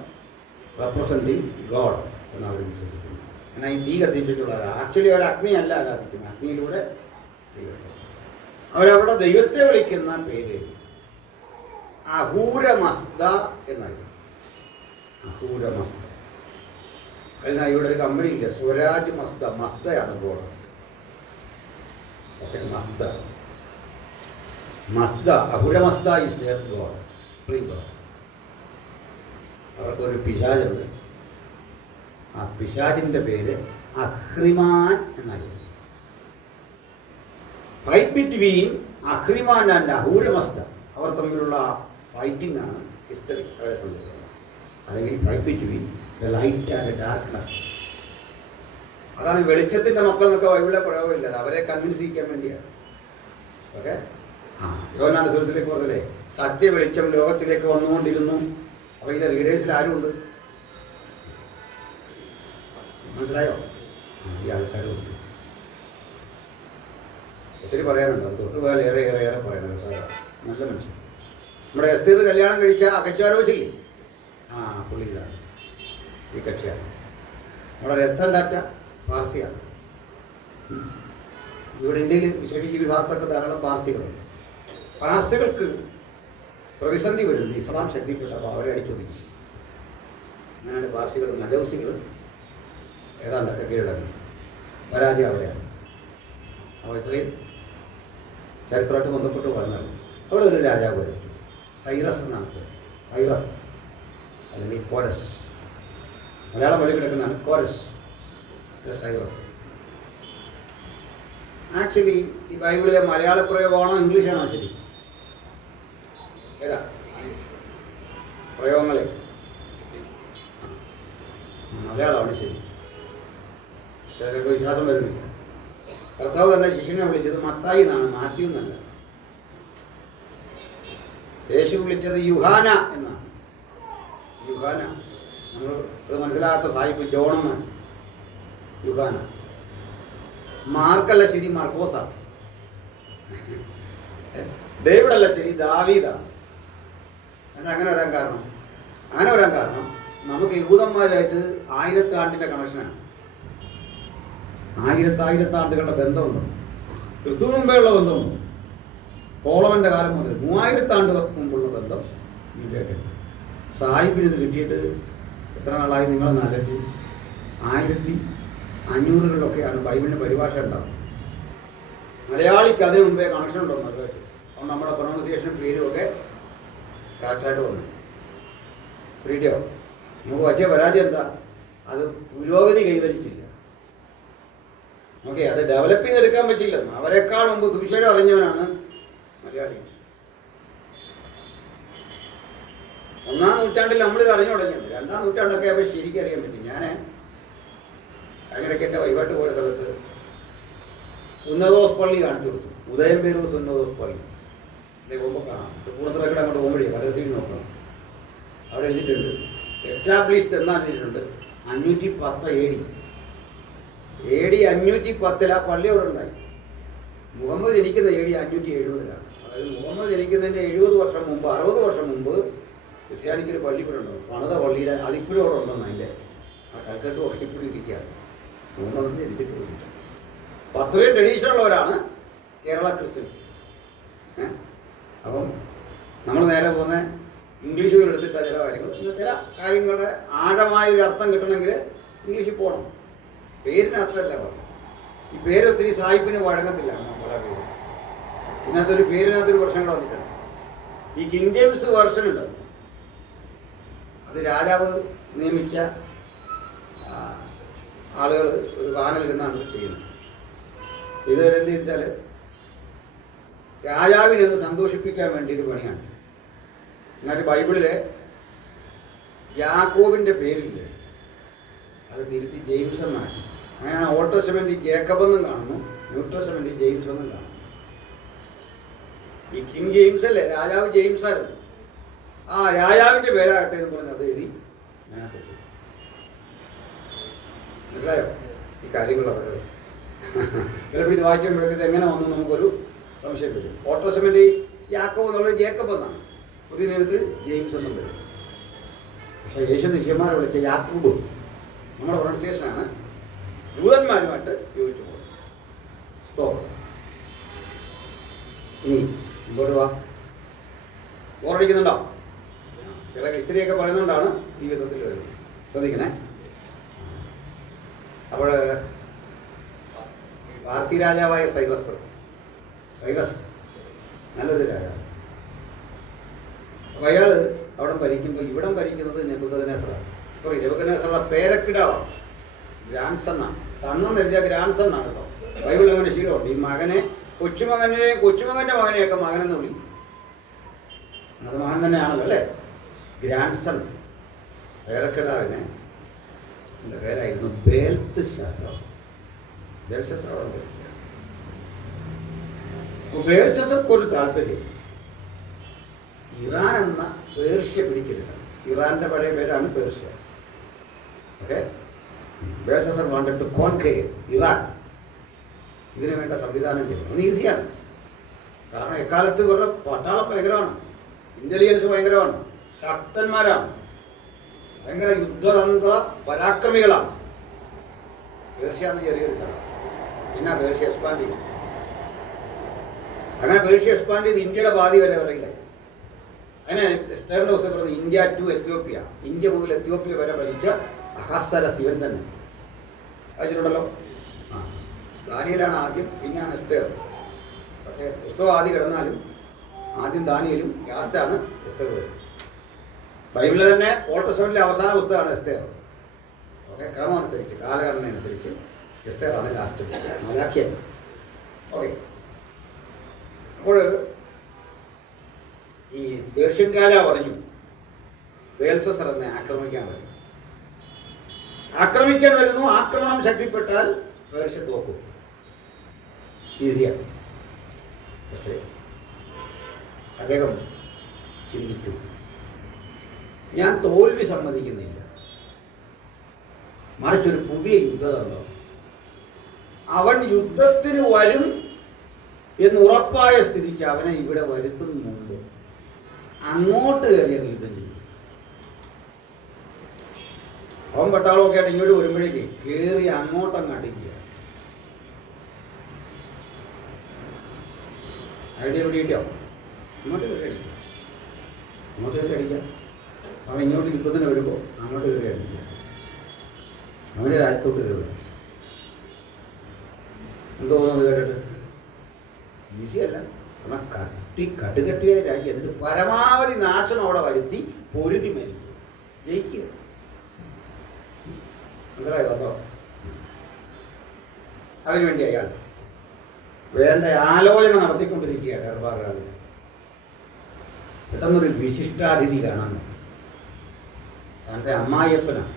റെപ്രസെൻറ്റിങ് ഗോഡ് എന്നാണ് അവർ വിശ്വസിക്കുന്നത്. എന്നാൽ ഈ തീ കത്തിച്ചിട്ടുള്ളവർ ആക്ച്വലി അവർ അഗ്നിയല്ല ആരാധിക്കുന്നത്, അഗ്നിയിലൂടെ ദൈവത്തെ. അവരവിടെ ദൈവത്തെ വിളിക്കുന്ന പേര് അഹൂരമസ്ത എന്നായിരുന്നു. അഹൂരമസ്ത. അതിന് ഇവിടെ ഒരു കമ്പനി ഇല്ല, സ്വരാജ് മസ്ത. മസ്തയാണ് god. Okay, Mazda Ahura Mazda is their god, supreme god. അവർക്കൊരു പിശാചുണ്ട്, ആ പിശാചിന്റെ പേര് അഹ്രിമാൻ എന്നായിരുന്നു. Fight between Ahriman and Ahura Mazda, അവർ തമ്മിലുള്ള ഫൈറ്റിംഗ് ആണ് ഹിസ്റ്ററി അവരെ സംബന്ധിക്കുന്നത്. അല്ലെങ്കിൽ fight between the light and darkness. അതാണ് വെളിച്ചത്തിന്റെ മക്കൾ എന്നൊക്കെ ബൈബിളിലെ പ്രയോഗമില്ല, അവരെ കൺവിൻസ് ചെയ്യിക്കാൻ വേണ്ടിയാണ്. ഓക്കെ, യോഹന്നാന്റെ സുവിശേഷത്തിലേക്ക് പറഞ്ഞല്ലേ, സത്യ വെളിച്ചം ലോകത്തിലേക്ക് വന്നുകൊണ്ടിരുന്നു. അപ്പൊ ഇതിന്റെ റീഡേഴ്സിൽ ആരുമുണ്ട്? മനസ്സിലായോ? ഈ ആൾക്കാരുണ്ട്. ഒത്തിരി പറയാനുണ്ട്, അത് തൊട്ട് പോയാൽ ഏറെ ഏറെ ഏറെ പറയണം. നല്ല മനുഷ്യൻ. നമ്മുടെ എസ്തീർ കല്യാണം കഴിച്ച അകച്ചാരോചില്ലേ, പുള്ളി ഇതാണ്, ഈ കക്ഷിയാണ്. നമ്മുടെ രത്തൻ ടാറ്റ പാർസിയാണ്. ഇവിടെ ഇന്ത്യയിൽ വിശേഷിച്ച് ഈ ഭാഗത്തൊക്കെ ധാരാളം പാർസികളുണ്ട്. പാർസികൾക്ക് പ്രതിസന്ധി വരുന്നു, ഇസ്ലാം ശക്തിപ്പെട്ടപ്പോൾ അവരെ അടിച്ചൊതുക്കി. അങ്ങനെയാണ് പാർസികൾ, മജൗസികൾ ഏതാണ്ടൊക്കെ കീഴടങ്ങി. പരാജയം അവിടെയാണ്. അപ്പോൾ ഇത്രയും ചരിത്രമായിട്ട് ബന്ധപ്പെട്ട് പറഞ്ഞാൽ അവിടെ ഒരു രാജാവ് ഭരിച്ചു, സൈറസ് എന്നാണ് പേര്. സൈറസ് അല്ലെങ്കിൽ കോരസ്, മലയാളം വഴി കിടക്കുന്നതാണ് കോരസ്, സൈറസ്. ആക്ച്വലി ഈ ബൈബിളിലെ മലയാള പ്രയോഗമാണോ ഇംഗ്ലീഷാണോ ശരി? ഏതാ? പ്രയോഗങ്ങളെ മലയാളമാണ് ശരി. ചിലർക്ക് വിശ്വാസം വരുന്നില്ല. കർത്താവ് തന്നെ ശിഷ്യനെ വിളിച്ചത് മത്തായി എന്നാണ്, മാത്യു എന്നല്ല. യേശു വിളിച്ചത് യുഹാന എന്നാണ്. യുഹാന, നമ്മൾ അത് മനസ്സിലാകാത്ത സാഹിബ് ജോണെന്നാണ് യുഹാന. മാർക്കല്ല ശരി, മാർക്കോസാണ്. ഡേവിഡല്ല ശരി, ദാവീദാണ്. എന്താ അങ്ങനെ വരാൻ കാരണം? അങ്ങനെ വരാൻ കാരണം നമുക്ക് യഹൂദന്മാരായിട്ട് 1000 ആണ്ടിൻ്റെ കണക്ഷനാണ്. 1000 ആണ്ടുകളുടെ ബന്ധമുണ്ട്. ക്രിസ്തുവിന് മുമ്പേ ഉള്ള ബന്ധമുണ്ട്. സോളമൻ്റെ കാലം മുതൽ 3000 ആണ്ടുകൾക്ക് മുമ്പുള്ള ബന്ധം ഇന്ത്യയായിട്ടുണ്ട്. സാഹിബിന് ഇത് കിട്ടിയിട്ട് എത്ര നാളായി? നിങ്ങളൊന്ന് ആലോചിച്ച്. 1500-കളിലൊക്കെയാണ് ബൈബിളിന് പരിഭാഷ ഉണ്ടാകുന്നത്. മലയാളിക്ക് അതിനു മുമ്പേ കണക്ഷൻ ഉണ്ടോ എന്നൊക്കെ. അതുകൊണ്ട് നമ്മുടെ പ്രൊണൗൺസിയേഷനും പേരും ഒക്കെ കറക്റ്റായിട്ട് വന്നു. റീഡിയോ നമുക്ക് പറ്റിയ പരാജയം എന്താ? അത് പുരോഗതി കൈവരിച്ചില്ല. ഓക്കെ, അത് ഡെവലപ്പ് ചെയ്തെടുക്കാൻ പറ്റില്ല. അവരെക്കാൾ മുമ്പ് സുവിശേഷം അറിഞ്ഞവനാണ് മലയാളി. 1-ാം നൂറ്റാണ്ടിൽ നമ്മളിത് അറിഞ്ഞു തുടങ്ങിയത്. 2-ാം നൂറ്റാണ്ടൊക്കെ അവർ ശരിക്കും അറിയാൻ പറ്റി. ഞാൻ അതിനിടയ്ക്ക് എൻ്റെ വൈകിട്ട് പോയ സ്ഥലത്ത് സുന്നതോസ് പള്ളി കാണിച്ചു കൊടുത്തു. ഉദയംപേരൂർ സുന്നതോസ് പള്ളി. അതേ പോകുമ്പോൾ കാണാം. പൂർണ്ണത്തിലൊക്കെ അങ്ങോട്ട് പോകുമ്പോഴേ കരസീൽ നോക്കണം. അവിടെ എഴുതിയിട്ടുണ്ട് എസ്റ്റാബ്ലിഷ്ഡ് എന്നാണ് എഴുതിയിട്ടുണ്ട് 510 AD 510 ആ പള്ളി അവിടെ ഉണ്ടായി. മുഹമ്മദ് ജനിക്കുന്ന AD 570-ലാണ്. അതായത് മുഹമ്മദ് ജനിക്കുന്നതിൻ്റെ 70 വർഷം മുമ്പ്, 60 വർഷം മുമ്പ് ക്രിസ്ത്യാനിക്കൊരു പള്ളി ഇവിടെ ഉണ്ടാവും. പണിത പള്ളിയുടെ അതിപ്പോഴും അവിടെ ഉണ്ടെന്ന്. അതിൻ്റെ ആ കൽക്കെട്ടും ഒക്കെ ഇപ്പോഴും ഇരിക്കുകയാണ്. മുഹമ്മദ് ജനിച്ചിട്ട് പോയില്ല. അപ്പം അത്രയും ട്രഡീഷൻ ഉള്ളവരാണ് കേരള ക്രിസ്ത്യൻസ്. അപ്പം നമ്മൾ നേരെ പോകുന്ന ഇംഗ്ലീഷുകൾ എടുത്തിട്ടാണ് ചില കാര്യങ്ങൾ. ചില കാര്യങ്ങളുടെ ആഴമായൊരു അർത്ഥം കിട്ടണമെങ്കിൽ ഇംഗ്ലീഷിൽ പോകണം. പേരിനർത്ഥമല്ല പറഞ്ഞു. ഈ പേരൊത്തിരി സാഹിബിന് വഴങ്ങത്തില്ല. പല പേര് ഇതിനകത്തൊരു പേരിനകത്തൊരു പ്രശ്നങ്ങൾ വന്നിട്ടുണ്ട്. ഈ കിങ് ജെയിംസ് വേർഷൻ ഉണ്ട്. അത് രാജാവ് നിയമിച്ച ആളുകൾ ഒരു വാഹനം ഇരുന്നാണ് ഇത് ചെയ്യുന്നത്. ഇത് എന്ത് വെച്ചാൽ രാജാവിനൊന്ന് സന്തോഷിപ്പിക്കാൻ വേണ്ടിയിട്ട് പണിയാണ്. എന്നാൽ ബൈബിളിലെ യാക്കോബിൻ്റെ പേരില്ലേ, അത് തിരുത്തി ജെയിംസ് എന്നാണ്. അങ്ങനെയാണ് ഓൾഡ് ടെസ്റ്റമെന്റിൽ ജേക്കബ് എന്നും കാണുന്നു, ന്യൂ ടെസ്റ്റമെന്റിൽ ജെയിംസ് എന്നും കാണുന്നു. ഈ കിങ് ജെയിംസ് അല്ലേ, രാജാവ് ജെയിംസ് ആയിരുന്നു. ആ രാജാവിൻ്റെ പേരാകട്ടെ എന്ന് പറഞ്ഞ് അത് എഴുതി അതിനകത്ത്. മനസ്സിലായോ ഈ കാര്യങ്ങളൊക്കെ? ചിലപ്പോൾ ഇത് വായിച്ചുമ്പോഴേക്ക് ഇത് എങ്ങനെ വന്നു നമുക്കൊരു സംശയം വരും. ഓൾഡ് ടെസ്റ്റമെന്റിൽ യാക്കോബ് എന്നുള്ളത് ജേക്കബ് എന്നാണ്, പുതിയ നിയമത്തിൽ ജെയിംസ് എന്നും വരും. പക്ഷേ യേശു ശിഷ്യന്മാരെ വിളിച്ച യാക്കൂബ് നമ്മുടെ പ്രൊണൗൺസിയേഷനാണ് ജൂതന്മാരുമായിട്ട് യോജിച്ചു പോകുന്നത്. സ്തോത്രം. ഇനി മുമ്പോട്ട് വാ. ബോറടിക്കുന്നുണ്ടോ? ചില ഹിസ്റ്ററിയൊക്കെ പറയുന്നതുകൊണ്ടാണ് ഈ വിധത്തിൽ വരുന്നത്. ശ്രദ്ധിക്കണേ. അപ്പോൾ പാർസി രാജാവായ സൈറസ് നല്ലൊരു രാജാവ്. അപ്പോൾ അയാൾ അവിടെ ഭരിക്കുമ്പോൾ ഇവിടം ഭരിക്കുന്നത് നെബൂഖദ്നേസറുടെ പേരക്കിടാവാണ്, ഗ്രാൻഡ് സണ്ണാണ്. സണ്ണെന്ന് എഴുതിയ ഗ്രാൻഡ് സണ്ണാണ് കേട്ടോ. ബൈബിളിൽ അങ്ങനെ ശീലമുണ്ട്. ഈ മകനെ കൊച്ചുമകൻ്റെ മകനെയൊക്കെ മകനെന്ന് വിളിക്കും. അത് മകൻ തന്നെയാണല്ലോ അല്ലേ. Grand sun. പേരക്കിടാവിനെ എൻ്റെ പേരായിരുന്നു ബേൽത്ശസ്സർ. ബേൽത്ശസ്സർക്ക് ഒരു താല്പര്യം ഇറാൻ എന്ന പേർഷ്യ പിടിക്കരുത്. ഇറാന്റെ പഴയ പേരാണ് Persia. Okay, Belshazzar wanted to conquer Iran. ഇതിനു വേണ്ട സംവിധാനം ചെയ്യണം. അത് ഈസിയാണ്. കാരണം എക്കാലത്ത് ഇവരുടെ പട്ടാളം ഭയങ്കരമാണ്, ഇന്റലിജൻസ് ഭയങ്കരമാണ്, ശക്തന്മാരാണ്, ഭയങ്കര യുദ്ധതന്ത്ര പരാക്രമികളാണ്. പേർഷ്യ എന്ന് ചെറിയൊരു സ്ഥലം. പിന്നെ പേർഷ്യ എക്സ്പാൻഡ് ചെയ്യും. അങ്ങനെ പേർഷ്യ എക്സ്പാൻഡ് ചെയ്ത് ഇന്ത്യയുടെ പാതി വരെ അവരുടെ. അതിനെ എസ്തേറിന്റെ പുസ്തകം പറയുന്നത് ഇന്ത്യ ടു എത്യോപ്യ, ഇന്ത്യ മുതൽ എത്യോപ്യ വരെ ഭരിച്ച അഹസ്വരസ് ഇവൻ തന്നെ. വായിച്ചിട്ടുണ്ടല്ലോ. ആ, ദാനിയേലാണ് ആദ്യം, പിന്നെയാണ് എസ്തേർ. പക്ഷേ പുസ്തകം ആദ്യം കിടന്നാലും ആദ്യം ദാനിയേലും ലാസ്റ്റാണ് എസ്തേർ വരുന്നത്. ബൈബിളിൽ തന്നെ ഓൾഡ് ടെസ്റ്റമെന്റിലെ അവസാന പുസ്തകമാണ് എസ്തേർ. ഓക്കെ, ക്രമം അനുസരിച്ച്, കാലഘടന അനുസരിച്ച് എസ്തേറാണ് ലാസ്റ്റ്, മലാഖിയല്ല. ഓക്കെ, അപ്പോൾ ഈ പേർഷ്യൻ രാജാവ് പറഞ്ഞു ബേൽസസറിനെ ആക്രമിക്കാൻ വരും. ആക്രമിക്കാൻ വരുന്നു. ആക്രമണം ശക്തിപ്പെട്ടാൽ പേർഷ്യ തോക്കും. ഈസിയാണ്. പക്ഷേ അദ്ദേഹം ചിന്തിച്ചു, ഞാൻ തോൽവി സമ്മതിക്കുന്നില്ല, മറിച്ചൊരു പുതിയ യുദ്ധതന്ത്രം. അവൻ യുദ്ധത്തിന് വരും എന്ന് ഉറപ്പായ സ്ഥിതിക്ക് അവനെ ഇവിടെ വരുത്തുന്ന മുമ്പ് അങ്ങോട്ട് കയറി അങ്ങ് യുദ്ധം ചെയ്യും. അവൻ പട്ടാളമൊക്കെ ആയിട്ട് ഇങ്ങോട്ട് വരുമ്പോഴേക്ക് കയറി അങ്ങോട്ടങ്ങ് അടിക്കുക. ഐഡിയ പിടിയിട്ടോ, ഇങ്ങോട്ട് കയറി അടിക്കുക, അങ്ങോട്ട് കയറി അടിക്കുക. അവൻ ഇങ്ങോട്ട് യുദ്ധത്തിന് വരുമ്പോൾ അങ്ങോട്ട് കയറി അടിക്കുക, അവൻ്റെ രാജ്യത്തോട്ട് കയറുക. എന്തോ തോന്നുന്നത് കേട്ടിട്ട്? ഈസിയല്ല. കാരണം കടുകട്ടിയ രാജ്യം, എന്നിട്ട് പരമാവധി നാശം അവിടെ വരുത്തി പൊരുതി മരിക്കുക, ജയിക്കുക. മനസ്സിലായതോ? അതോ അതിനുവേണ്ടി അയാൾ വേണ്ട ആലോചന നടത്തിക്കൊണ്ടിരിക്കുക. ദർബാറുകാരൻ പെട്ടെന്നൊരു വിശിഷ്ടാതിഥി കാണാൻ, തൻ്റെ അമ്മായിയപ്പനാണ്.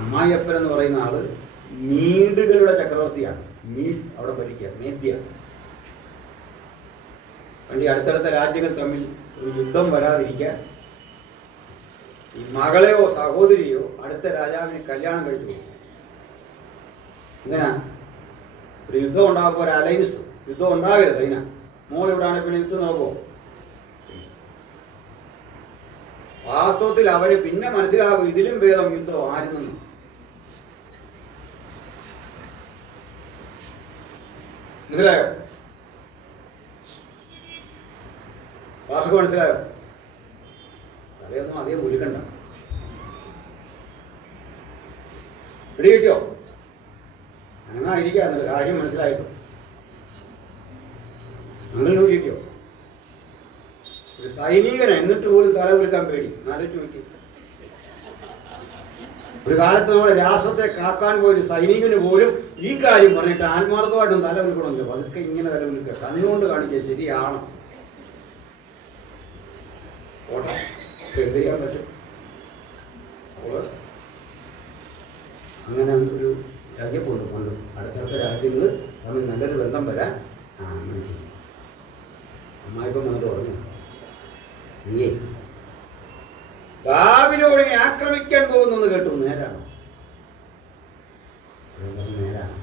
അമ്മായിയപ്പൻ എന്ന് പറയുന്ന ആള് മീഡുകളുടെ ചക്രവർത്തിയാണ്. മീഡ് അവിടെ ഭരിക്കുക, മേദ്യ. വേണ്ടി അടുത്തടുത്ത രാജ്യങ്ങൾ തമ്മിൽ ഒരു യുദ്ധം വരാതിരിക്കാൻ ഈ മകളെയോ സഹോദരിയോ അടുത്ത രാജാവിന് കല്യാണം കഴിച്ചു കൊടുക്കും. എന്തിനാ? ഒരു യുദ്ധം ഉണ്ടാകുമ്പോൾ ഒരു അലയൻസ്, യുദ്ധം ഉണ്ടാകരുത്. അതിനാ മോളിവിടാണ് പിന്നെ യുദ്ധം നടക്കുമോ? വാസ്തവത്തിൽ അവന് പിന്നെ മനസ്സിലാകും ഇതിലും ഭേദം യുദ്ധം ആരുന്നു. മനസ്സിലായോ? ഭാഷക്ക് മനസ്സിലായോ? അറിയൊന്നും അധികം പുലിക്കണ്ട. പിടി കിട്ടിയോ? അങ്ങനായിരിക്കാം. എന്നൊരു കാര്യം മനസ്സിലായിട്ടോ? അങ്ങനെ കിട്ടിയോ? ഒരു സൈനികനെ എന്നിട്ട് പോലും തല കുലുക്കാൻ പേടി. നാലോചിച്ച് നോക്കി. ഒരു കാലത്ത് നമ്മുടെ രാഷ്ട്രത്തെ കാക്കാൻ പോയൊരു സൈനികന് പോലും ഈ കാര്യം പറഞ്ഞിട്ട് ആത്മാർത്ഥമായിട്ടും തല കുലുക്കണമല്ലോ. അതൊക്കെ ഇങ്ങനെ തല കുലുക്കുക, കണ്ണുകൊണ്ട് കാണിക്കുക ശരിയാണ്. ഓട്ടെ, എന്ത് ചെയ്യാൻ പറ്റും? അപ്പോൾ അങ്ങനെ ഒരു രാജ്യമുണ്ട് കൊണ്ട് അടുത്തടുത്ത രാജ്യങ്ങൾ തമ്മിൽ നല്ലൊരു ബന്ധം വരാൻ അങ്ങനെ ചെയ്യും. അമ്മായിപ്പം വന്നിട്ട് പറഞ്ഞു, നീയേ ബാബിലോണിനെ ആക്രമിക്കാൻ പോകുന്നെന്ന് കേട്ടു. നേരാണോ? നേരാണ്.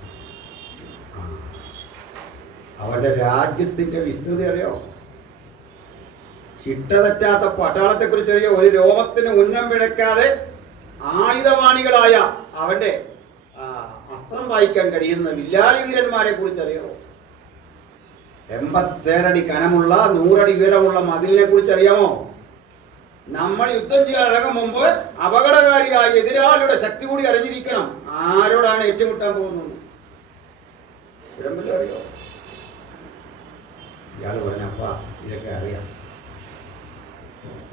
അവരുടെ രാജ്യത്തിന്റെ വിസ്തൃതി അറിയോ? ചിട്ട തെറ്റാത്ത പട്ടാളത്തെക്കുറിച്ച് അറിയോ? ഒരു രോമത്തിന് ഉന്നം പിഴക്കാതെ ആയുധവാണികളായ അവന്റെ അസ്ത്രം വായിക്കാൻ കഴിയുന്ന വില്ലാളി വീരന്മാരെ കുറിച്ച് അറിയോ? 87 അടി കനമുള്ള 100 അടി ഉയരമുള്ള മതിലിനെ കുറിച്ച് അറിയാമോ? നമ്മൾ യുദ്ധം ചെയ്യാൻ ഇറങ്ങും മുമ്പ് അപകടകാരിയായ എതിരാളിയുടെ ശക്തി കൂടി അറിഞ്ഞിരിക്കണം. ആരോടാണ് ഏറ്റുമുട്ടാൻ പോകുന്നത്? ഇരമ്പല്ലോ അറിയോ? ഇയാൾ പറഞ്ഞപ്പാ ഇതൊക്കെ അറിയാം.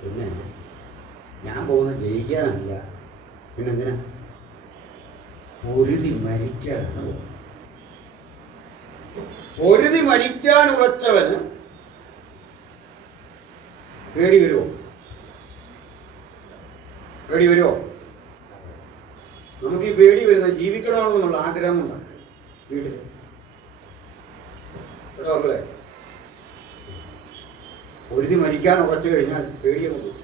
പിന്നെ ഞാൻ പോകുന്നത് ജയിക്കാനല്ല, പിന്നെന്തിനാ? പൊരുതി മരിക്കാനാണ്. പൊരുതി മരിക്കാൻ ഉറച്ചവന് പേടി വരുമോ? പേടി വരുമോ? നമുക്ക് ഈ പേടി വരുന്നത് ജീവിക്കണമെന്നുള്ള ആഗ്രഹം കൊണ്ടാണ്. വീട്ടിൽ മക്കളെ പൊരുതി മരിക്കാൻ ഉറച്ചു കഴിഞ്ഞാൽ പേടിയൊക്കെ പോകും.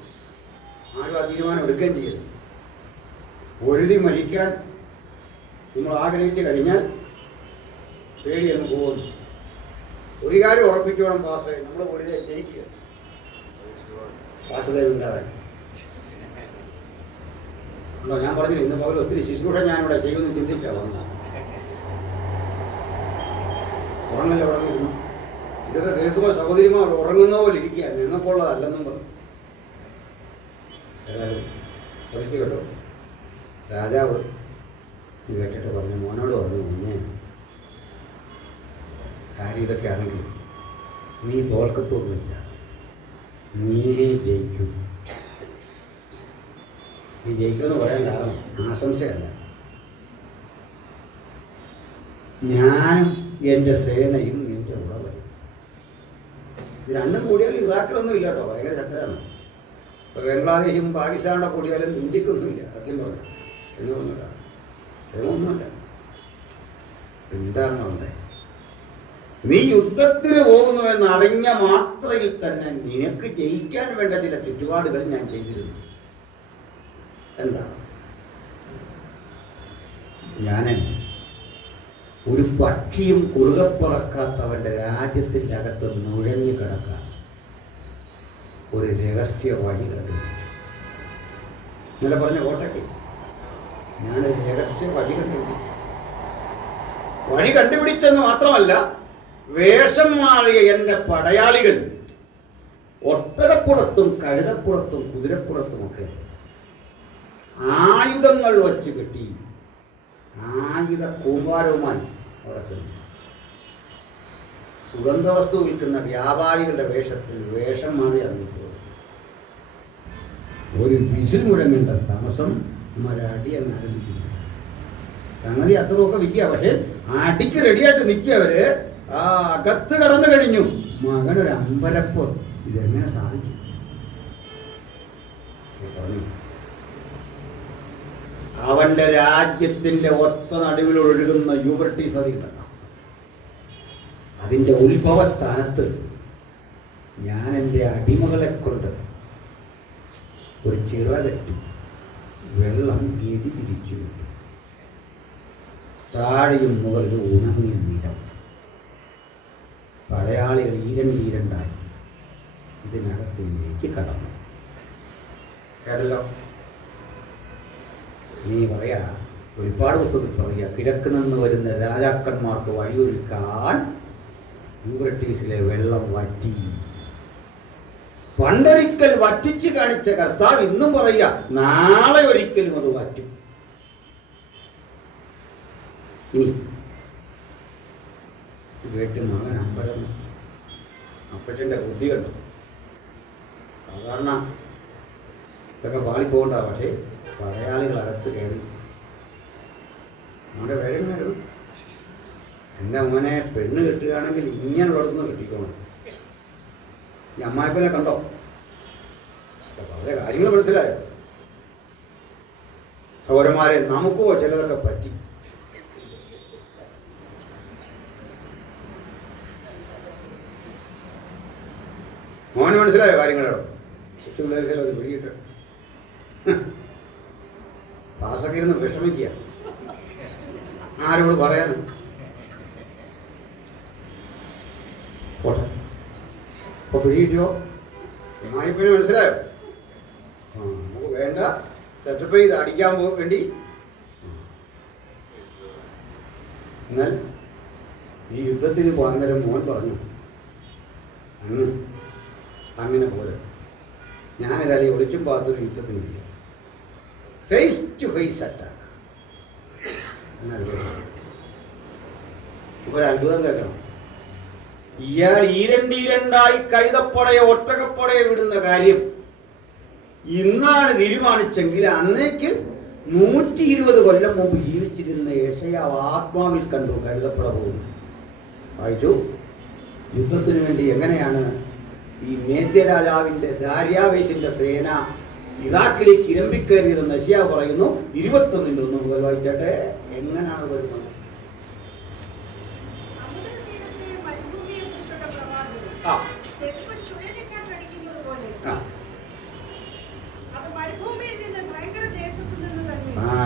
ആരും ആ തീരുമാനം എടുക്കുകയും ചെയ്യരുത്. പൊരുതി മരിക്കാൻ നമ്മൾ ആഗ്രഹിച്ചു കഴിഞ്ഞാൽ പേടിയൊന്നും പോകുന്നു. ഒരു കാര്യം ഉറപ്പിക്കണം പാസ്റ്ററെ, നമ്മൾ പൊരുതി ജയിക്കുക. പാസ്റ്റദേവുണ്ടാകാൻ ഉണ്ടോ? ഞാൻ പറഞ്ഞില്ല, ഇന്ന് പകൽ ഒത്തിരി ശുശ്രൂഷ ഞാനിവിടെ ചെയ്യുമെന്ന് ചിന്തിച്ചാ വന്നു. ഉറങ്ങല്ലേ ഉറങ്ങിയിരുന്നു. ഇതൊക്കെ കേൾക്കുമ്പോൾ സഹോദരിമാർ ഉറങ്ങുന്ന പോലെ ഇരിക്കുക, ഞങ്ങൾക്കുള്ളതല്ലെന്നും പറഞ്ഞു. ഏതായാലും ശ്രദ്ധിച്ചു കേട്ടോ. രാജാവ് കേട്ടിട്ട് പറഞ്ഞു, മോനോട് പറഞ്ഞു, കുഞ്ഞെ കാര്യം ഇതൊക്കെ ആണെങ്കിൽ നീ തോൽക്കത്തൊന്നുമില്ല, നീ ജയിക്കും. നീ ജയിക്കുമെന്ന് പറയാൻ കാരണം ആശംസയല്ല, ഞാനും എൻ്റെ സേനയും നിന്റെ കൂടെ വരും. ഇത് രണ്ടും കൂടിയാൽ ഇറാഖിലൊന്നും ഇല്ല കേട്ടോ, ഭയങ്കര ശക്തരാണ്. ബംഗ്ലാദേശും പാകിസ്ഥാനോടെ കൂടിയാലും ഇന്ത്യക്കൊന്നുമില്ല. സത്യം പറഞ്ഞു എന്നൊന്നുമില്ല, ഒന്നുമില്ല. എന്താണ് അവിടെ? നീ യുദ്ധത്തിന് പോകുന്നുവെന്ന് അറിഞ്ഞ മാത്രയിൽ തന്നെ നിനക്ക് ജയിക്കാൻ വേണ്ട ചില ചുറ്റുപാടുകൾ ഞാൻ ചെയ്തിരുന്നു. എന്താ? ഞാൻ ഒരു പക്ഷിയും കുറുകെ പറക്കാത്തവന്റെ രാജ്യത്തിൻ്റെ അകത്ത് നുഴഞ്ഞു കിടക്കാൻ ഒരു രഹസ്യ വഴി കണ്ടുപിടിച്ചു. ഇന്നലെ പറഞ്ഞ കോട്ടയ്ക്ക് ഞാനൊരു രഹസ്യ വഴി കണ്ടുപിടിച്ചു. വഴി കണ്ടുപിടിച്ചെന്ന് മാത്രമല്ല, വേഷം മാറിയ എൻ്റെ പടയാളികൾ ഒട്ടകപ്പുറത്തും കഴുതപ്പുറത്തും കുതിരപ്പുറത്തുമൊക്കെ ആയുധങ്ങൾ വച്ച് കെട്ടി ആയുധ കൂമ്പാരവുമായി അവിടെ ചെന്നു. സുഗന്ധവസ്തു വിൽക്കുന്ന വ്യാപാരികളുടെ വേഷത്തിൽ വേഷം മാറി അതിപ്പോൾ ഒരു വിസിൽ മുഴങ്ങേണ്ട താമസം അടി അങ്ങ് ആരംഭിക്കുന്നു. സംഗതി അത്രയൊക്കെ വിൽക്കുക. പക്ഷെ അടിക്ക് റെഡിയായിട്ട് നിൽക്കിയവര് അകത്ത് കടന്നു കഴിഞ്ഞു. മകനൊരു അമ്പരപ്പ്. ഇതെങ്ങനെ സാധിച്ചു? അവന്റെ രാജ്യത്തിന്റെ ഒത്ത നടുവിൽ ഒഴുകുന്ന യൂഫ്രട്ടീസ് നദിയുണ്ടല്ലോ, അതിന്റെ ഉത്ഭവ സ്ഥാനത്ത് ഞാൻ എൻ്റെ അടിമകളെ കൊണ്ട് ഒരു ചിറ കെട്ടി വെള്ളം ഗതി തിരിച്ചു. താഴെയും മുകളിലും ഉണങ്ങിയ നിലം. പടയാളികൾ ഈരണ്ടായി ഇതിനകത്തേക്ക് കടന്നു. കേട്ടല്ലോ? നീ പറയാ, ഒരുപാട് പുസ്തകത്തിൽ പറയാ, കിഴക്ക് നിന്ന് വരുന്ന രാജാക്കന്മാർക്ക് വഴിയൊരുക്കാൻ യൂഫ്രട്ടീസിലെ വെള്ളം വറ്റി. പണ്ടൊരിക്കൽ വറ്റിച്ച് കാണിച്ച കർത്താവ് ഇന്നും പറയുക, നാളെ ഒരിക്കലും അത് വറ്റും. ഇനി കേട്ട് മകൻ അമ്പലം അപ്പച്ചൻ്റെ ബുദ്ധി കണ്ടു. സാധാരണ ഇതൊക്കെ പാളിപ്പോകണ്ട. പക്ഷേ പടയാളികളകത്ത് കയറി. നമ്മുടെ പേരെങ്ങനെയായിരുന്നു? എൻ്റെ മോനെ പെണ്ണ് കെട്ടുകയാണെങ്കിൽ ഇങ്ങനെയുള്ളടത്തുനിന്ന് കെട്ടിക്കോണം. ഈ അമ്മായിപ്പനെ കണ്ടോ? വളരെ കാര്യങ്ങൾ മനസ്സിലായോ? സഹോദരന്മാരെ, നമുക്കോ ചിലതൊക്കെ പറ്റി. മോന് മനസ്സിലായോ കാര്യങ്ങളോ? കൊച്ചുപിള്ളേർക്കല്ലോ അത് പിടിയിട്ട് പാസൊക്കെ ഇരുന്ന് വിഷമിക്കുക. ആരോട് പറയാനും? പോട്ടെ. അപ്പൊ പിടിയിട്ടോ? അമ്മായിപ്പനെ മനസ്സിലായോ? നമുക്ക് വേണ്ട സെറ്റപ്പ് ചെയ്ത് അടിക്കാൻ വേണ്ടി. എന്നാൽ ഈ യുദ്ധത്തിന് പോകാൻ നേരം മോൻ പറഞ്ഞു, അങ്ങനെ പോലെ ഞാനിതായാലും ഒളിച്ചും പാത്തൊരു യുദ്ധത്തിനില്ല, ഫേസ് ടു ഫേസ് അറ്റാക്ക്. ഒരു അത്ഭുതം കേൾക്കണം. ഇയാൾ ഈരണ്ടായി കഴുതപ്പടയെ ഒട്ടകപ്പടയെ വിടുന്ന കാര്യം ഇന്നാണ് തീരുമാനിച്ചെങ്കിൽ അന്നേക്ക് 120 കൊല്ലം മുമ്പ് ജീവിച്ചിരുന്ന യെശയ്യാവ് ആത്മാവിൽ കണ്ടു കഴുതപ്പട പോകുന്നു. വായിച്ചു. യുദ്ധത്തിന് വേണ്ടി എങ്ങനെയാണ് ഈ മേദ്യരാജാവിന്റെ ദാര്യാവേശിന്റെ സേന ഇറാഖിലേക്ക് ഇരമ്പിക്കയറിയതെന്ന് യെശയ്യാവ് പറയുന്നു. 21 മുതൽ വായിച്ചാട്ടെ. എങ്ങനെയാണ് വരുന്നത്?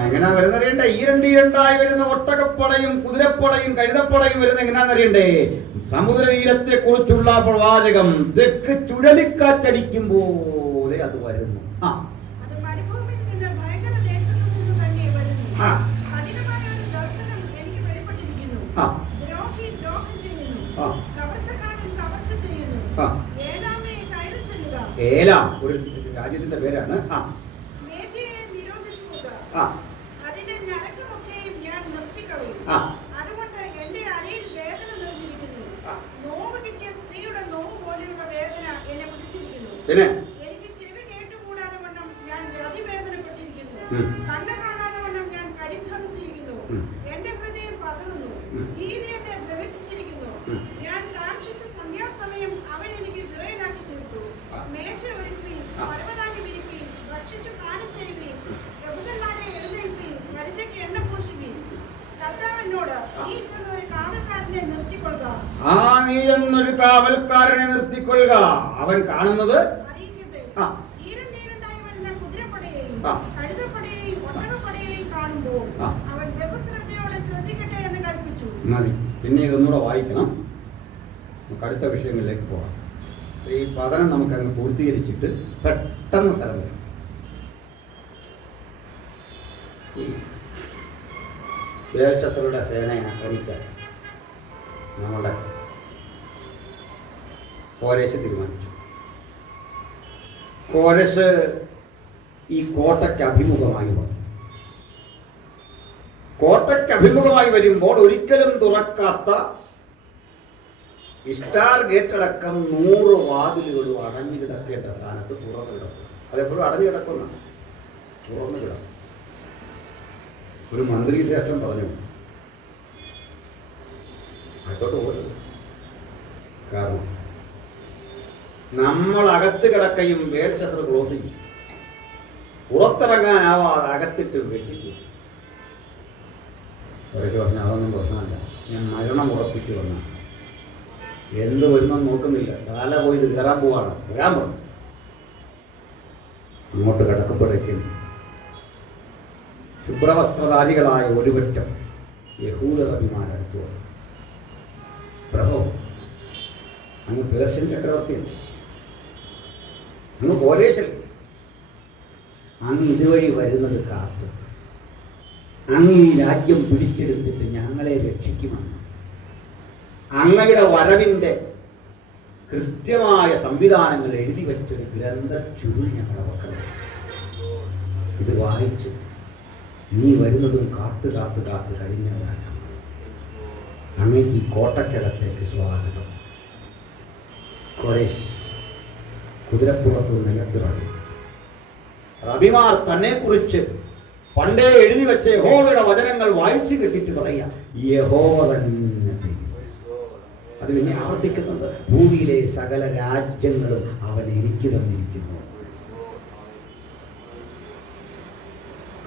എങ്ങനാ വരുന്നറിയണ്ടേ? ഈരണ്ടായി വരുന്ന ഒട്ടകപ്പടയും കുതിരപ്പടയും കഴുതപ്പടയും വരുന്ന എങ്ങനെയാണെന്നറിയണ്ടേ? സമുദ്രതീരത്തെ കുറിച്ചുള്ള പ്രവാചകം തെക്ക് ചുഴലിക്കാറ്റടിക്കും പോലെ അത് വരുന്നു. ഏലാം ഒരു രാജ്യത്തിന്റെ പേരാണ്. പിന്നെ എനിക്ക് ചെവി കേട്ടുകൂടാതെ വണ്ണം ഞാൻ അതിവേദനപ്പെട്ടിരിക്കുന്നു. കണ്ണ് കാണാതെ വണ്ണം ഞാൻ പരിഭ്രമിച്ചിരിക്കുന്നു. എന്റെ ഹൃദയം പതറുന്നു. ഭീതി എന്നെ ദ്രവിപ്പിച്ചിരിക്കുന്നു. ഞാൻ കാക്ഷിച്ച സന്ധ്യാസമയം അവൻ എനിക്ക് വിറയലാക്കി തീർത്തു. മേശ ഒരുക്കി പർവ്വതാനി കാവൽക്കാരനെ നിർത്തിക്കൊള്ളുക. അവൻ കാണുന്നത് മതി. പിന്നെ ഇതൊന്നുകൂടെ വായിക്കണം. നമുക്ക് അടുത്ത വിഷയങ്ങളിലേക്ക് പോകാം. ഈ പഠനം നമുക്കങ്ങ് പൂർത്തീകരിച്ചിട്ട് പെട്ടെന്ന് സ്ഥലം വരും. ഈ ബേൽശസ്സറുടെ സേനയെ ആക്രമിക്കാൻ നമ്മുടെ കോരേശ് തീരുമാനിച്ചു. കോരേശ് ഈ കോട്ടയ്ക്ക് അഭിമുഖമായി വന്നു. കോട്ടയ്ക്ക് അഭിമുഖമായി വരുമ്പോൾ ഒരിക്കലും തുറക്കാത്ത സ്റ്റാർ ഗേറ്റ് അടക്കം 100 വാതിലുകളും അടഞ്ഞു കിടക്കേണ്ട സ്ഥാനത്ത് തുറന്നു കിടക്കും. അതെപ്പോഴും അടഞ്ഞു കിടക്കുന്ന തുറന്നു കിടക്കും. ഒരു മന്ത്രി ശ്രേഷ്ഠൻ പറഞ്ഞു, അതോട്ട് പോലും. കാരണം നമ്മൾ അകത്ത് കിടക്കയും ബേൽശസ്സർ ക്ലോസ് ചെയ്യും. പുറത്തിറങ്ങാനാവാതെ അകത്തിട്ട് വെട്ടിക്കും. കുറേശ്ശെ പറഞ്ഞു, അതൊന്നും പ്രശ്നമല്ല, ഞാൻ മരണം ഉറപ്പിച്ചു വന്നു. എന്ത് വരുന്നെന്ന് നോക്കുന്നില്ല, തല പോയി ഇത് കയറാൻ പോവാണ്, വരാൻ പറഞ്ഞു. അങ്ങോട്ട് കിടക്കുമ്പോഴേക്കും ശുഭ്രവസ്ത്രധാരികളായ ഒരുപറ്റം യഹൂദ റബിമാരടുത്തു വന്നു. പ്രഭോ, അങ്ങ് പേർഷ്യൻ ചക്രവർത്തിയല്ലേ, അങ്ങ് കോരേശല്ലേ, അങ്ങ് ഇതുവഴി വരുന്നത് കാത്ത് അങ്ങ് ഈ രാജ്യം പിടിച്ചെടുത്തിട്ട് ഞങ്ങളെ രക്ഷിക്കുമെന്ന് അങ്ങയുടെ വരവിൻ്റെ കൃത്യമായ സംവിധാനങ്ങൾ എഴുതി വെച്ചൊരു ഗ്രന്ഥച്ചുരുൾ ഞങ്ങളുടെ മക്കളെ, ഇത് വായിച്ച് നീ വരുന്നതും കാത്ത് കാത്ത് കാത്ത് കഴിഞ്ഞവരാണ്. അങ്ങേക്ക് ഈ കോട്ടയ്ക്കകത്തേക്ക് സ്വാഗതം. കോരേശ് കുതിരപ്പുറത്ത് നിലത്തിറങ്ങി. റബിമാർ തന്നെക്കുറിച്ച് പണ്ടേ എഴുതി വെച്ച യഹോവയുടെ വചനങ്ങൾ വായിച്ചു കേട്ടിട്ട് പറയാ, യഹോവ തന്നെ ദൈവം. അത് പിന്നെ ആവർത്തിക്കുന്നുണ്ട്, ഭൂമിയിലെ സകല രാജ്യങ്ങളും അവൻ എനിക്ക് തന്നിരിക്കുന്നു.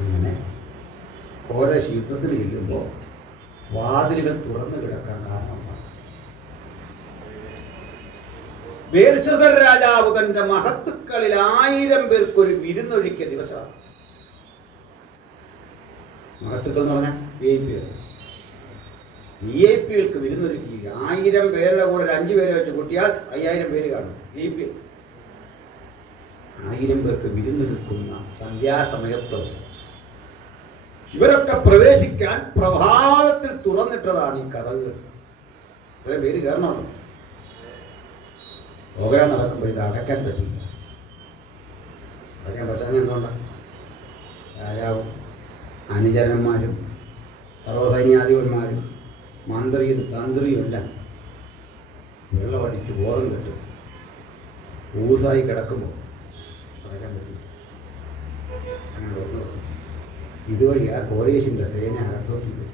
അങ്ങനെ കോരേശ് യുദ്ധത്തിന് ചെല്ലുമ്പോൾ വാതിലുകൾ തുറന്നു കിടക്കാൻ കാരണമാണ് ബേൽശസ്സർ രാജാവ് തന്റെ മഹത്തുക്കളിൽ 1000 പേർക്കൊരു വിരുന്നൊഴുക്കിയ ദിവസമാണ്. മഹത്തുക്കൾ എന്ന് പറഞ്ഞാൽ VIP-കൾക്ക് വിരുന്നൊരുക്കി. 1000 പേരുടെ കൂടെ ഒരു 5 പേരെ വെച്ച് കൂട്ടിയാൽ 5000 പേര് കാണും. VIP 1000 പേർക്ക് വിരുന്നൊരുക്കുന്ന സന്ധ്യാസമയത്ത് ഇവരൊക്കെ പ്രവേശിക്കാൻ പ്രഭാതത്തിൽ തുറന്നിട്ടതാണ് ഈ കഥകൾ. ഇത്രയും പേര് കയറണമല്ലോ. പ്രോഗ്രാം നടക്കുമ്പോൾ ഇത് അടയ്ക്കാൻ പറ്റില്ല. അടയ്ക്കാൻ പറ്റാൻ എന്തുകൊണ്ടാണ്? രാജാവും അനുചരന്മാരും സർവസൈന്യാധിപന്മാരും മന്ത്രിയും തന്ത്രിയും എല്ലാം വെള്ളമടിച്ച് ബോധം കെട്ടും ഊസായി കിടക്കുമ്പോൾ അടയ്ക്കാൻ പറ്റില്ല. അങ്ങനെ തുറന്നു. ഇതുവഴി ആ കോരേശിൻ്റെ സേന അകത്തോക്കി പോയി.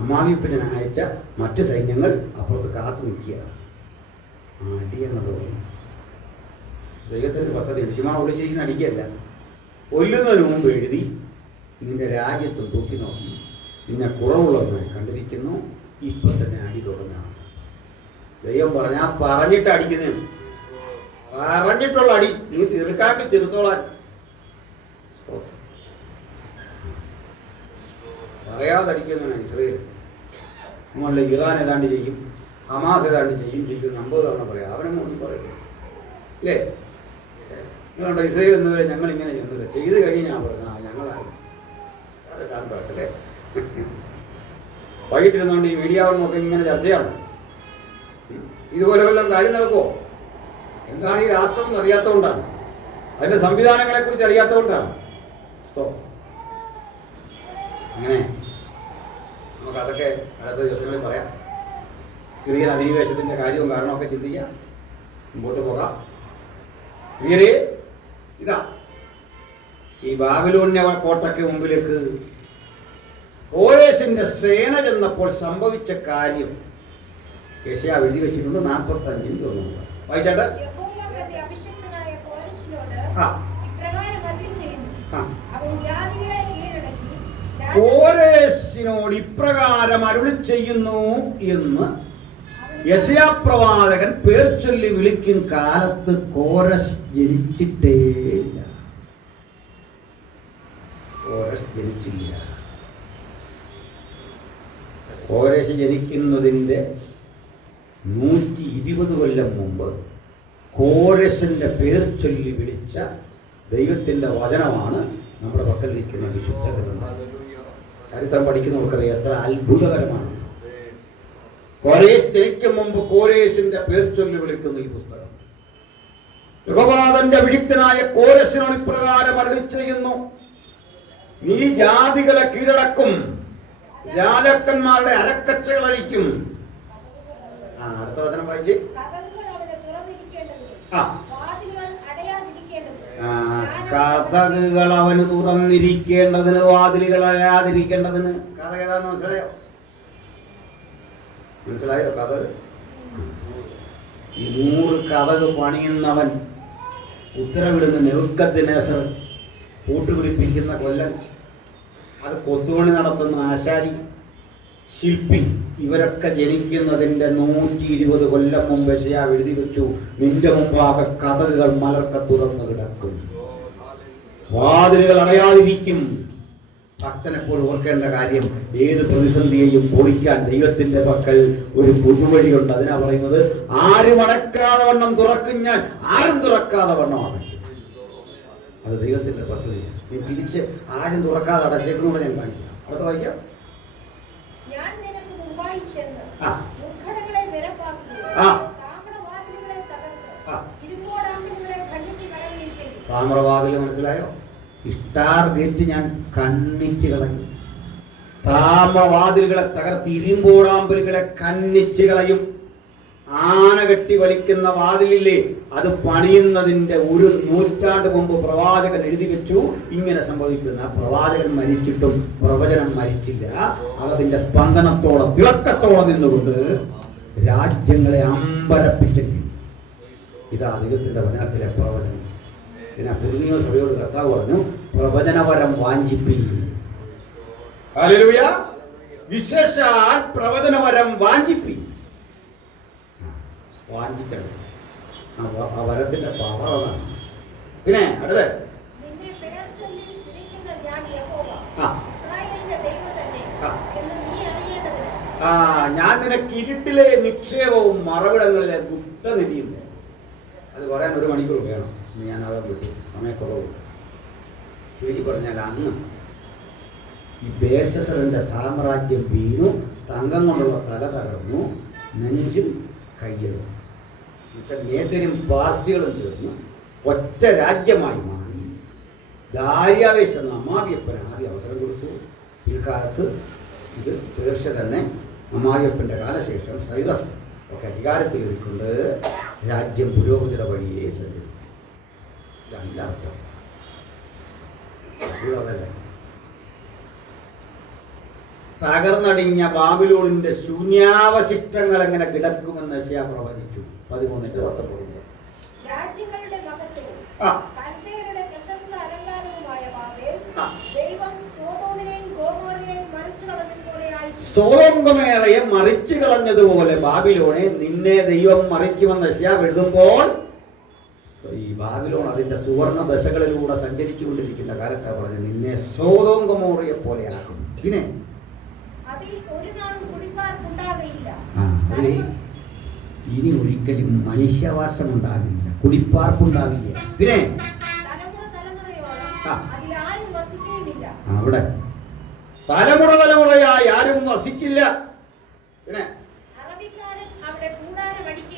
അമ്മാവിപ്പൻ അയച്ച മറ്റ് സൈന്യങ്ങൾ അപ്പുറത്ത് കാത്തു നിൽക്കുക. അടിയെന്നത് ദൈവത്തിൻ്റെ പദ്ധതി. ചുമ്മാ ഒളിച്ചിരിക്കുന്ന അടിക്കല്ല, കൊല്ലുന്നതിന് മുമ്പ് എഴുതി നിന്റെ രാജ്യത്ത് തൂക്കി നോക്കി നിന്നെ കുറവുള്ളവനായി കണ്ടിരിക്കുന്നു, ഇപ്പൊ തന്നെ അടി തുടങ്ങാം. ദൈവം പറഞ്ഞാൽ പറഞ്ഞിട്ട് അടിക്കുന്നേ, പറഞ്ഞിട്ടുള്ള അടി നീ തീർക്കാക്കി ചെറുത്തോളാൻ. പറയാതെ അടിക്കുന്നതാണ് ഇസ്രയേൽ. നമ്മളുടെ ഇറാൻ ഏതാണ്ട് ചെയ്യും, ഹമാസ് ഏതാണ്ട് ചെയ്യും 50 തവണ പറയാം. അവനൊന്നും ഒന്നും പറയില്ല അല്ലേ? നിങ്ങളുണ്ടോ ഇസ്രയേൽ എന്നവരെ ഞങ്ങൾ ഇങ്ങനെ ചെയ്യുന്നില്ല, ചെയ്ത് കഴിഞ്ഞ് ഞാൻ പറഞ്ഞു ഞങ്ങളാണ് അല്ലേ? വൈകിട്ടിരുന്നുകൊണ്ട് ഈ മീഡിയാവെന്നൊക്കെ ഇങ്ങനെ ചർച്ചയാണ്. ഇതുപോലെ വല്ലതും കാര്യം നടക്കുമോ? എന്താണ് ഈ രാഷ്ട്രം എന്ന് അറിയാത്തതുകൊണ്ടാണ്, അതിൻ്റെ സംവിധാനങ്ങളെക്കുറിച്ച് അറിയാത്തതുകൊണ്ടാണ്. അങ്ങനെ നമുക്കതൊക്കെ അടുത്ത ദിവസങ്ങളിൽ പറയാം. സിറിയൻ അധിനിവേശത്തിൻ്റെ കാര്യവും കാരണമൊക്കെ ചിന്തിക്കാം, മുമ്പോട്ട് പോകാം. പ്രിയരേ, ഇതാ ഈ ബാബിലോണിയ കോട്ടയ്ക്ക് മുമ്പിലേക്ക് കോരേശിന്റെ സേന ചെന്നപ്പോൾ സംഭവിച്ച കാര്യം യെശയ്യാ എഴുതി വെച്ചിട്ടുണ്ട്. 45 തോന്നുന്നു. വായിച്ചാട്ട്. കോരേശിനോട് ഇപ്രകാരം അരുളി ചെയ്യുന്നു എന്ന് യെശയ്യാ പ്രവാചകൻ പേർ ചൊല്ലി വിളിക്കും കാലത്ത് കോരസ് ജനിച്ചിട്ടേയില്ല. കോരസ് ജനിച്ചില്ല. കോരസ് ജനിക്കുന്നതിൻ്റെ 120 കൊല്ലം മുമ്പ് കോരസിന്റെ പേർ ചൊല്ലി വിളിച്ച ദൈവത്തിന്റെ വചനമാണ് നമ്മുടെ പക്കലിരിക്കുന്ന വിശുദ്ധ ഗ്രന്ഥം. ചരിത്രം പഠിക്കുന്നവർക്കറിയാം എത്ര അത്ഭുതകരമാണ്. കോരേശ് ജനിക്കും മുമ്പ് കോരേശിന്റെ പേർ ചൊല്ലി വിളിക്കുന്ന ഈ പുസ്തകം. യഹോവാന്റെ അഭിഷിക്തനായ കോരസിനോട് ഇപ്രകാരം അരുളി ചെയ്യുന്നു, നീ ജാതികളെ കീഴടക്കും, രാജാക്കന്മാരുടെ അരക്കച്ചകൾ അഴിക്കും. അടുത്ത വചനം വായിച്ച്. കഥകുകൾ അവന് തുറന്നിരിക്കേണ്ടതിന്, വാതിലുകൾ അടയാതിരിക്കേണ്ടതിന്. കഥ ഏതാന്ന് മനസ്സിലായോ? മനസ്സിലായോ? കഥ ഈ 100 കഥക് പണിയുന്നവൻ, ഉത്തരവിടുന്ന നെബൂഖദ്നേസർ, കൂട്ടുപിടിപ്പിക്കുന്ന കൊല്ലൻ, അത് കൊത്തുപണി നടത്തുന്ന ആശാരി, ശില്പി, ഇവരൊക്കെ ജനിക്കുന്നതിൻ്റെ 120 കൊല്ലം മുമ്പ് യെശയ്യാ എഴുതി വെച്ചു, നിന്റെ മുമ്പാകെ കഥകുകൾ മലർക്ക തുറന്നു കിടക്കും, വാതിലുകൾ അടയാതിരിക്കും. ഭക്തനെപ്പോൾ ഓർക്കേണ്ട കാര്യം, ഏത് പ്രതിസന്ധിയെയും പൊളിക്കാൻ ദൈവത്തിന്റെ പക്കൽ ഒരു പുതുവഴിയുണ്ട്. അതിനാ പറയുന്നത്, ആരും അടക്കാതെ വണ്ണം തുറക്കും ഞാൻ, ആരും തുറക്കാതെ വണ്ണം അടയ്ക്കും. അത് ദൈവത്തിന്റെ പദ്ധതി. നീ തിരിച്ച് ആരും തുറക്കാതെ അടച്ചേക്കുന്നൂടെ ഞാൻ കാണിക്കാം. അടുത്ത വായിക്കാം. താമ്രവാതിൽ മനസ്സിലായോ? സ്റ്റാർ ഗേറ്റ് ഞാൻ കണ്ണിച്ച് കളയും. താമ്രവാതിലുകളെ തകർത്ത് ഇരുമ്പോടാമ്പലുകളെ കണ്ണിച്ച് കളയും. ആന കെട്ടി വലിക്കുന്ന വാതിലില്ലേ, അത് പണിയുന്നതിന്റെ 1 നൂറ്റാണ്ട് മുമ്പ് പ്രവാചകൻ എഴുതി വെച്ചു, ഇങ്ങനെ സംഭവിക്കുന്ന. പ്രവാചകൻ മരിച്ചിട്ടും പ്രവചനം മരിച്ചില്ല. അതിന്റെ സ്പന്ദനത്തോടെ തിളക്കത്തോടെ നിന്നുകൊണ്ട് രാജ്യങ്ങളെ അമ്പരപ്പിച്ചെങ്കിൽ ഇതാ ദൈവത്തിന്റെ വചനത്തിലെ പ്രവചനം. പിന്നെ പുതിയ സഭയോട് കർത്താവ് പറഞ്ഞു, പ്രവചനവരം വാഞ്ചിപ്പിൻ. ഹല്ലേലൂയ. വിശേഷാൽ പ്രവചനവരം വാഞ്ചിപ്പിൻ. വാഞ്ചിക്കണം. ആ വരത്തിന്റെ പവർ അതാണ്. പിന്നെ അടുത്ത ഞാൻ നിനക്ക് ഇരുട്ടിലെ നിക്ഷേപവും മറവിടങ്ങളിലെ ഗുപ്തനിധിയും. അത് പറയാൻ 1 മണിക്കൂർ വേണം. ഞാൻ അവിടെ വിട്ടു, സമയക്കുറവുണ്ട്. ചുരുക്കി പറഞ്ഞാൽ, അന്ന് ഈ ബേൽശസ്സറിന്റെ സാമ്രാജ്യം വീണു, തങ്കം കൊണ്ടുള്ള തല തകർന്നു, നെഞ്ചും കയ്യലും മേദ്യരും പാർസികളും ചേർന്ന് ഒറ്റ രാജ്യമായി മാറി. ദാര്യാവേശ എന്ന അമാവിയപ്പന് ആദ്യം അവസരം കൊടുത്തു. പിൽക്കാലത്ത് ഇത് പേർഷ്യ തന്നെ അമാവിയപ്പന്റെ കാലശേഷം സൈറസ് ഒക്കെ അധികാരത്തിലേറിക്കൊണ്ട് രാജ്യം പുരോഗതിയുടെ വഴിയെ സഞ്ചരിച്ചു. ഇതാണ് അർത്ഥം. അതല്ലേ തകർന്നടിഞ്ഞ ബാബിലോണിന്റെ ശൂന്യാവശിഷ്ടങ്ങൾ എങ്ങനെ കിടക്കുമെന്ന് യെശയ്യാ പ്രവചിച്ചു. 13:19. സോദോം-ഗൊമോറയെ മറിച്ചു കളഞ്ഞതുപോലെ ബാബിലോണെ നിന്നെ ദൈവം മറിക്കുമെന്ന് യെശയ്യാ എഴുതുമ്പോൾ, ഈ ബാബിലോൺ അതിന്റെ സുവർണ ദശകളിലൂടെ സഞ്ചരിച്ചുകൊണ്ടിരിക്കുന്ന കാലത്താ പറഞ്ഞ് നിന്നെ സോദോം-ഗൊമോറയെ പോലെയാക്കും. പിന്നെ ഇനി ഒരിക്കലും മനുഷ്യവാസം ഉണ്ടാകില്ല, കുടിപ്പാർപ്പുണ്ടാവില്ല. പിന്നെ അവിടെ തലമുറയായി ആരും വസിക്കില്ല. പിന്നെ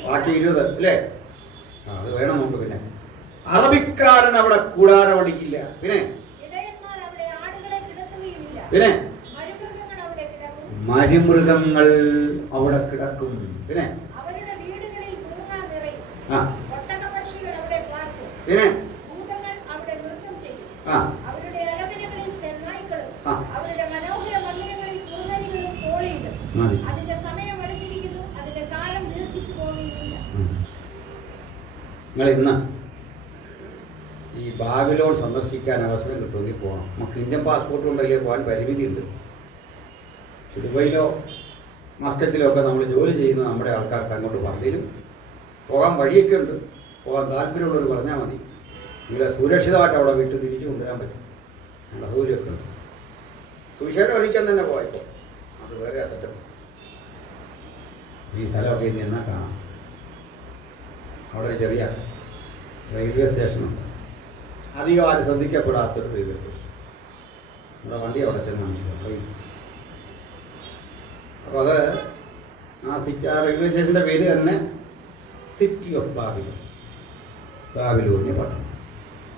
ബാക്കി 20 അല്ലേ? അത് വേണം നമുക്ക്. പിന്നെ അറബിക്കാരൻ അവിടെ കൂടാരമടിക്കില്ല. പിന്നെ പിന്നെ മരുമൃഗങ്ങൾ അവിടെ കിടക്കും. പിന്നെ പിന്നെ നിങ്ങൾ ഇന്ന് ഈ ബാബിലോൺ സന്ദർശിക്കാൻ അവസരം കിട്ടുമെങ്കിൽ പോകണം. നമുക്ക് ഇന്ത്യൻ പാസ്പോർട്ട് ഉണ്ടെങ്കിൽ പോകാൻ പരിമിതിയുണ്ട്. ദുബൈയിലോ മസ്കറ്റിലൊക്കെ നമ്മൾ ജോലി ചെയ്യുന്ന നമ്മുടെ ആൾക്കാർക്ക് അങ്ങോട്ട് പള്ളിയിലും പോകാൻ വഴിയൊക്കെ ഉണ്ട്. പോകാൻ താല്പര്യമുള്ളവർ പറഞ്ഞാൽ മതി. നിങ്ങളെ സുരക്ഷിതമായിട്ട് അവിടെ വിട്ട് തിരിച്ചു കൊണ്ടുവരാൻ പറ്റും. ഞങ്ങളുടെ സൗകര്യമൊക്കെ ഉണ്ട്. സുവിശേഷം ഒരിക്കാൻ തന്നെ പോയപ്പോൾ അത് വേറെ സെറ്റപ്പ്. ഈ സ്ഥലമൊക്കെ ഇനി എന്നാൽ കാണാം. അവിടെ ഒരു ചെറിയ റെയിൽവേ സ്റ്റേഷനുണ്ട്. അധികം ആരും ശ്രദ്ധിക്കപ്പെടാത്തൊരു റെയിൽവേ സ്റ്റേഷൻ. നമ്മുടെ വണ്ടി അവിടെ ചെന്നാണ് ട്രെയിൻ. അപ്പോൾ അത് ആ റെയിൽവേ സ്റ്റേഷൻ്റെ പേര് തന്നെ സിറ്റി ഓഫ് ബാബിലോൺ, ബാബിലോണിയ പട്ടണം.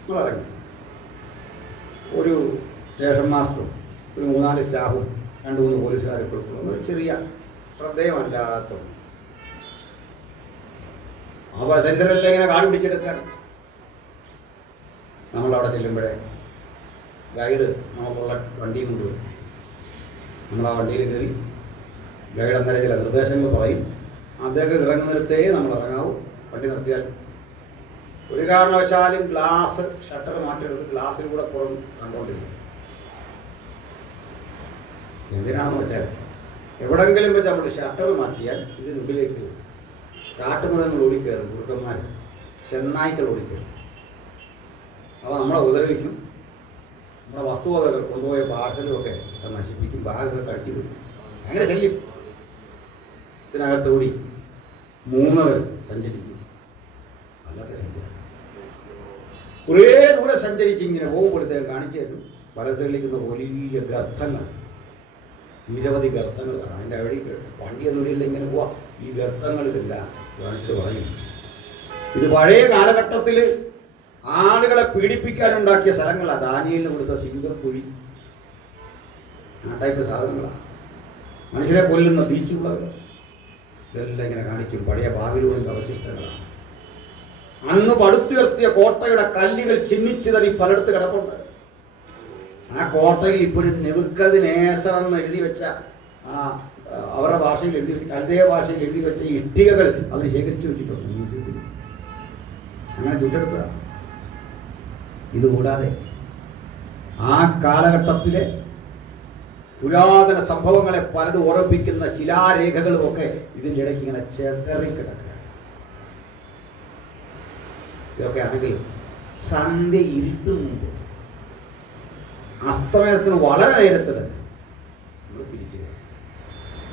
നമ്മളിറങ്ങി. ഒരു സ്റ്റേഷൻ മാസ്റ്ററും ഒരു 3-4 സ്റ്റാഫും 2-3 പോലീസുകാരെ കൊടുക്കുന്നു. ഒരു ചെറിയ ശ്രദ്ധേയമല്ലാത്ത ആ ചരിത്രമെല്ലാം ഇങ്ങനെ കാട് പിടിച്ചെടുക്കുകയാണ്. നമ്മളവിടെ ചെല്ലുമ്പോഴേ ഗൈഡ് നമുക്കുള്ള വണ്ടിയും കൊണ്ടുവരും. നമ്മൾ ആ വണ്ടിയിൽ കയറി ഗൈഡ് അന്നേരം ചില നിർദ്ദേശങ്ങൾ പറയും. അദ്ദേഹം ഇറങ്ങുന്നിടത്തേ നമ്മൾ ഇറങ്ങാവൂ. വണ്ടി നിർത്തിയാൽ ഒരു കാരണവശാലും ഗ്ലാസ് ഷട്ടർ മാറ്റരുത്. ഗ്ലാസ്സിൽ കൂടെ പുറം കണ്ടുകൊണ്ടിരിക്കും. എന്തിനാണെന്ന് വെച്ചാൽ എവിടെങ്കിലും വെച്ച് നമ്മൾ ഷട്ടർ മാറ്റിയാൽ ഇതിനുള്ളിലേക്ക് കാട്ടുമൃഗങ്ങൾ ഓടിക്കയറും. കുറുക്കന്മാർ, ചെന്നായ്ക്കൾ ഓടിക്കയറും. അപ്പോൾ നമ്മളെ ഉപദ്രവിക്കും. നമ്മുടെ വസ്തുവകകൾ കൊണ്ടുപോയ പാഴ്സലുമൊക്കെ നശിപ്പിക്കും. ബാഗൊക്കെ കടിച്ചു കിട്ടും. ഭയങ്കര ശല്യം. ഇതിനകത്തുകൂടി 3 സഞ്ചരിക്കും. അല്ലാത്ത ശല്യം. കുറേ ദൂരെ സഞ്ചരിച്ച് ഇങ്ങനെ പോകുമ്പോഴത്തേക്ക് കാണിച്ചു തരും. വലസകളിലിരിക്കുന്ന വലിയ ഗർത്തങ്ങൾ, നിരവധി ഗർത്തങ്ങളാണ്. അതിൻ്റെ വഴി വണ്ടി ദൂരമില്ല ഇങ്ങനെ പോവാം. ഈ ഗർത്തങ്ങളിലെല്ലാം കാണിച്ചിട്ട് പറയും, ഇത് പഴയ കാലഘട്ടത്തിൽ ആളുകളെ പീഡിപ്പിക്കാനുണ്ടാക്കിയ സ്ഥലങ്ങളാണ്. ദാനിയേലിന് കൊടുത്ത സിംഹക്കുഴി, ആ ടൈപ്പ് സാധനങ്ങളാണ്. മനുഷ്യരെ കൊല്ലുന്ന തീച്ചുള്ളവർ, ഇതെല്ലാം ഇങ്ങനെ കാണിക്കും. പഴയ ബാബിലോണിൻ്റെ അവശിഷ്ടങ്ങളാണ്. അന്ന് പടുത്തുയർത്തിയ കോട്ടയുടെ കല്ലുകൾ ചിന്നിച്ചിതറി പലയിടത്ത് കിടപ്പുണ്ട്. ആ കോട്ടയിൽ ഇപ്പോഴും നെബൂഖദ്നേസർ എന്ന് എഴുതി വെച്ച അവരുടെ ഭാഷയിൽ എഴുതി വെച്ച, കൽദയ ഭാഷയിൽ എഴുതി വെച്ച ഇഷ്ടികകൾ അവർ ശേഖരിച്ചു വെച്ചിട്ടുണ്ട് മ്യൂസിയത്തിൽ. അങ്ങനെ ചുറ്റെടുത്തതാണ്. ഇതുകൂടാതെ ആ കാലഘട്ടത്തിലെ പുരാതന സംഭവങ്ങളെ പലതും ഓർമ്മിപ്പിക്കുന്ന ശിലാരേഖകളുമൊക്കെ ഇതിൻ്റെ ഇടയ്ക്ക് ഇങ്ങനെ ചെതറിക്കിടക്കുക. ഇതൊക്കെ ആണെങ്കിൽ സന്ധ്യ ഇരുട്ടും മുമ്പ് അസ്തമയത്തിന് വളരെ നേരത്തെ തന്നെ നമ്മൾ തിരിച്ചു വരും.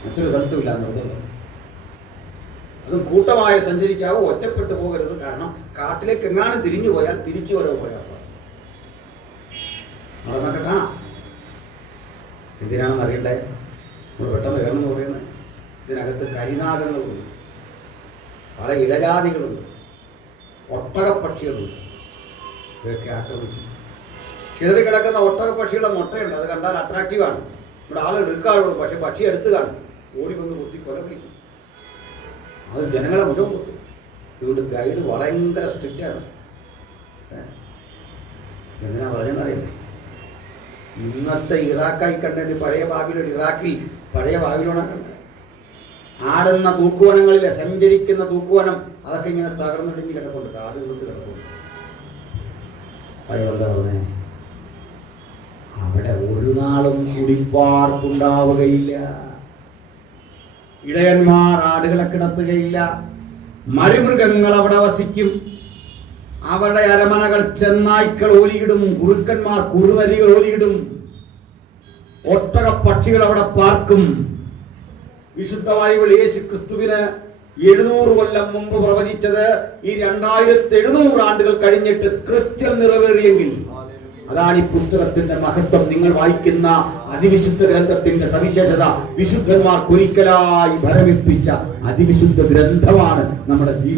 മറ്റൊരു സ്ഥലത്തുമില്ല എന്നുള്ളത്. അതും കൂട്ടമായി സഞ്ചരിക്കാവൂ, ഒറ്റപ്പെട്ടു പോകരുത്. കാരണം കാട്ടിലേക്ക് എങ്ങാനും തിരിഞ്ഞു പോയാൽ തിരിച്ചു വരവ് പ്രയാസമാണ്. അവിടെ നിന്നൊക്കെ കാണാം. എന്തിനാണെന്ന് അറിയണ്ടേ? നമ്മൾ പെട്ടെന്ന് കയറണമെന്ന് പറയുന്നത് ഇതിനകത്ത് കരിനാഗങ്ങളുണ്ട്, പല ഇഴജാതികളുണ്ട്, ഒട്ടകപ്പക്ഷികളുണ്ട്. ഇവയൊക്കെ ആക്രമിക്കും. ചിതറി കിടക്കുന്ന ഒട്ടകപ്പക്ഷികളുടെ മുട്ടയുണ്ട്. അത് കണ്ടാൽ അട്രാക്റ്റീവാണ്. ഇവിടെ ആളുകൾ എടുക്കാറുള്ളൂ. പക്ഷെ പക്ഷി എടുത്ത് കാണും. ഓടിക്കൊണ്ട് കുത്തി കൊല പിടിക്കും. അത് ജനങ്ങളെ മുഴുവൻ കുത്തും. ഇതുകൊണ്ട് ഗൈഡ് ഭയങ്കര സ്ട്രിക്റ്റാണ്. എന്തിനാ പറഞ്ഞെന്നറിയണ്ടേ? ഇന്നത്തെ ഇറാഖായി കണ്ടത് പഴയ ബാബിലോൺ. ഇറാഖിൽ പഴയ ബാബിലോണാണ് കണ്ടത്. ആടുന്ന തൂക്കുവനങ്ങളിലെ സഞ്ചരിക്കുന്ന തൂക്കുവനം അതൊക്കെ ഇങ്ങനെ തകർന്നിടിഞ്ഞ് കിടപ്പുണ്ട്. കാട് കൊടുത്ത് കിടപ്പുണ്ട്. അയോടെ പറഞ്ഞേ, അവിടെ ഒരു നാളും കുടിപ്പാർപ്പുണ്ടാവുകയില്ല. ഇടയന്മാർ ആടുകളെ കിടത്തുകയില്ല. മരുമൃഗങ്ങൾ അവിടെ വസിക്കും. അവരുടെ അരമനകൾ ചെന്നായ്ക്കൾ ഓലിയിടും. കുറുക്കന്മാർ കുറുനരികൾ ഓലിയിടും. ഒട്ടകപ്പക്ഷികൾ അവിടെ പാർക്കും. വിശുദ്ധ ബൈബിൾ യേശു ക്രിസ്തുവിന് 700 കൊല്ലം മുമ്പ് പ്രവചിച്ചത് ഈ 2700 ആണ്ടുകൾ കഴിഞ്ഞിട്ട് കൃത്യം നിറവേറിയെങ്കിൽ അതാണ് ഈ പുസ്തകത്തിന്റെ മഹത്വം. നിങ്ങൾ വായിക്കുന്ന അതിവിശുദ്ധ ഗ്രന്ഥത്തിന്റെ സവിശേഷത വിശുദ്ധന്മാർ ഒരിക്കലായി ഭരമിപ്പിച്ച അതിവിശുദ്ധ ഗ്രന്ഥമാണ് നമ്മുടെ ജീവിതം.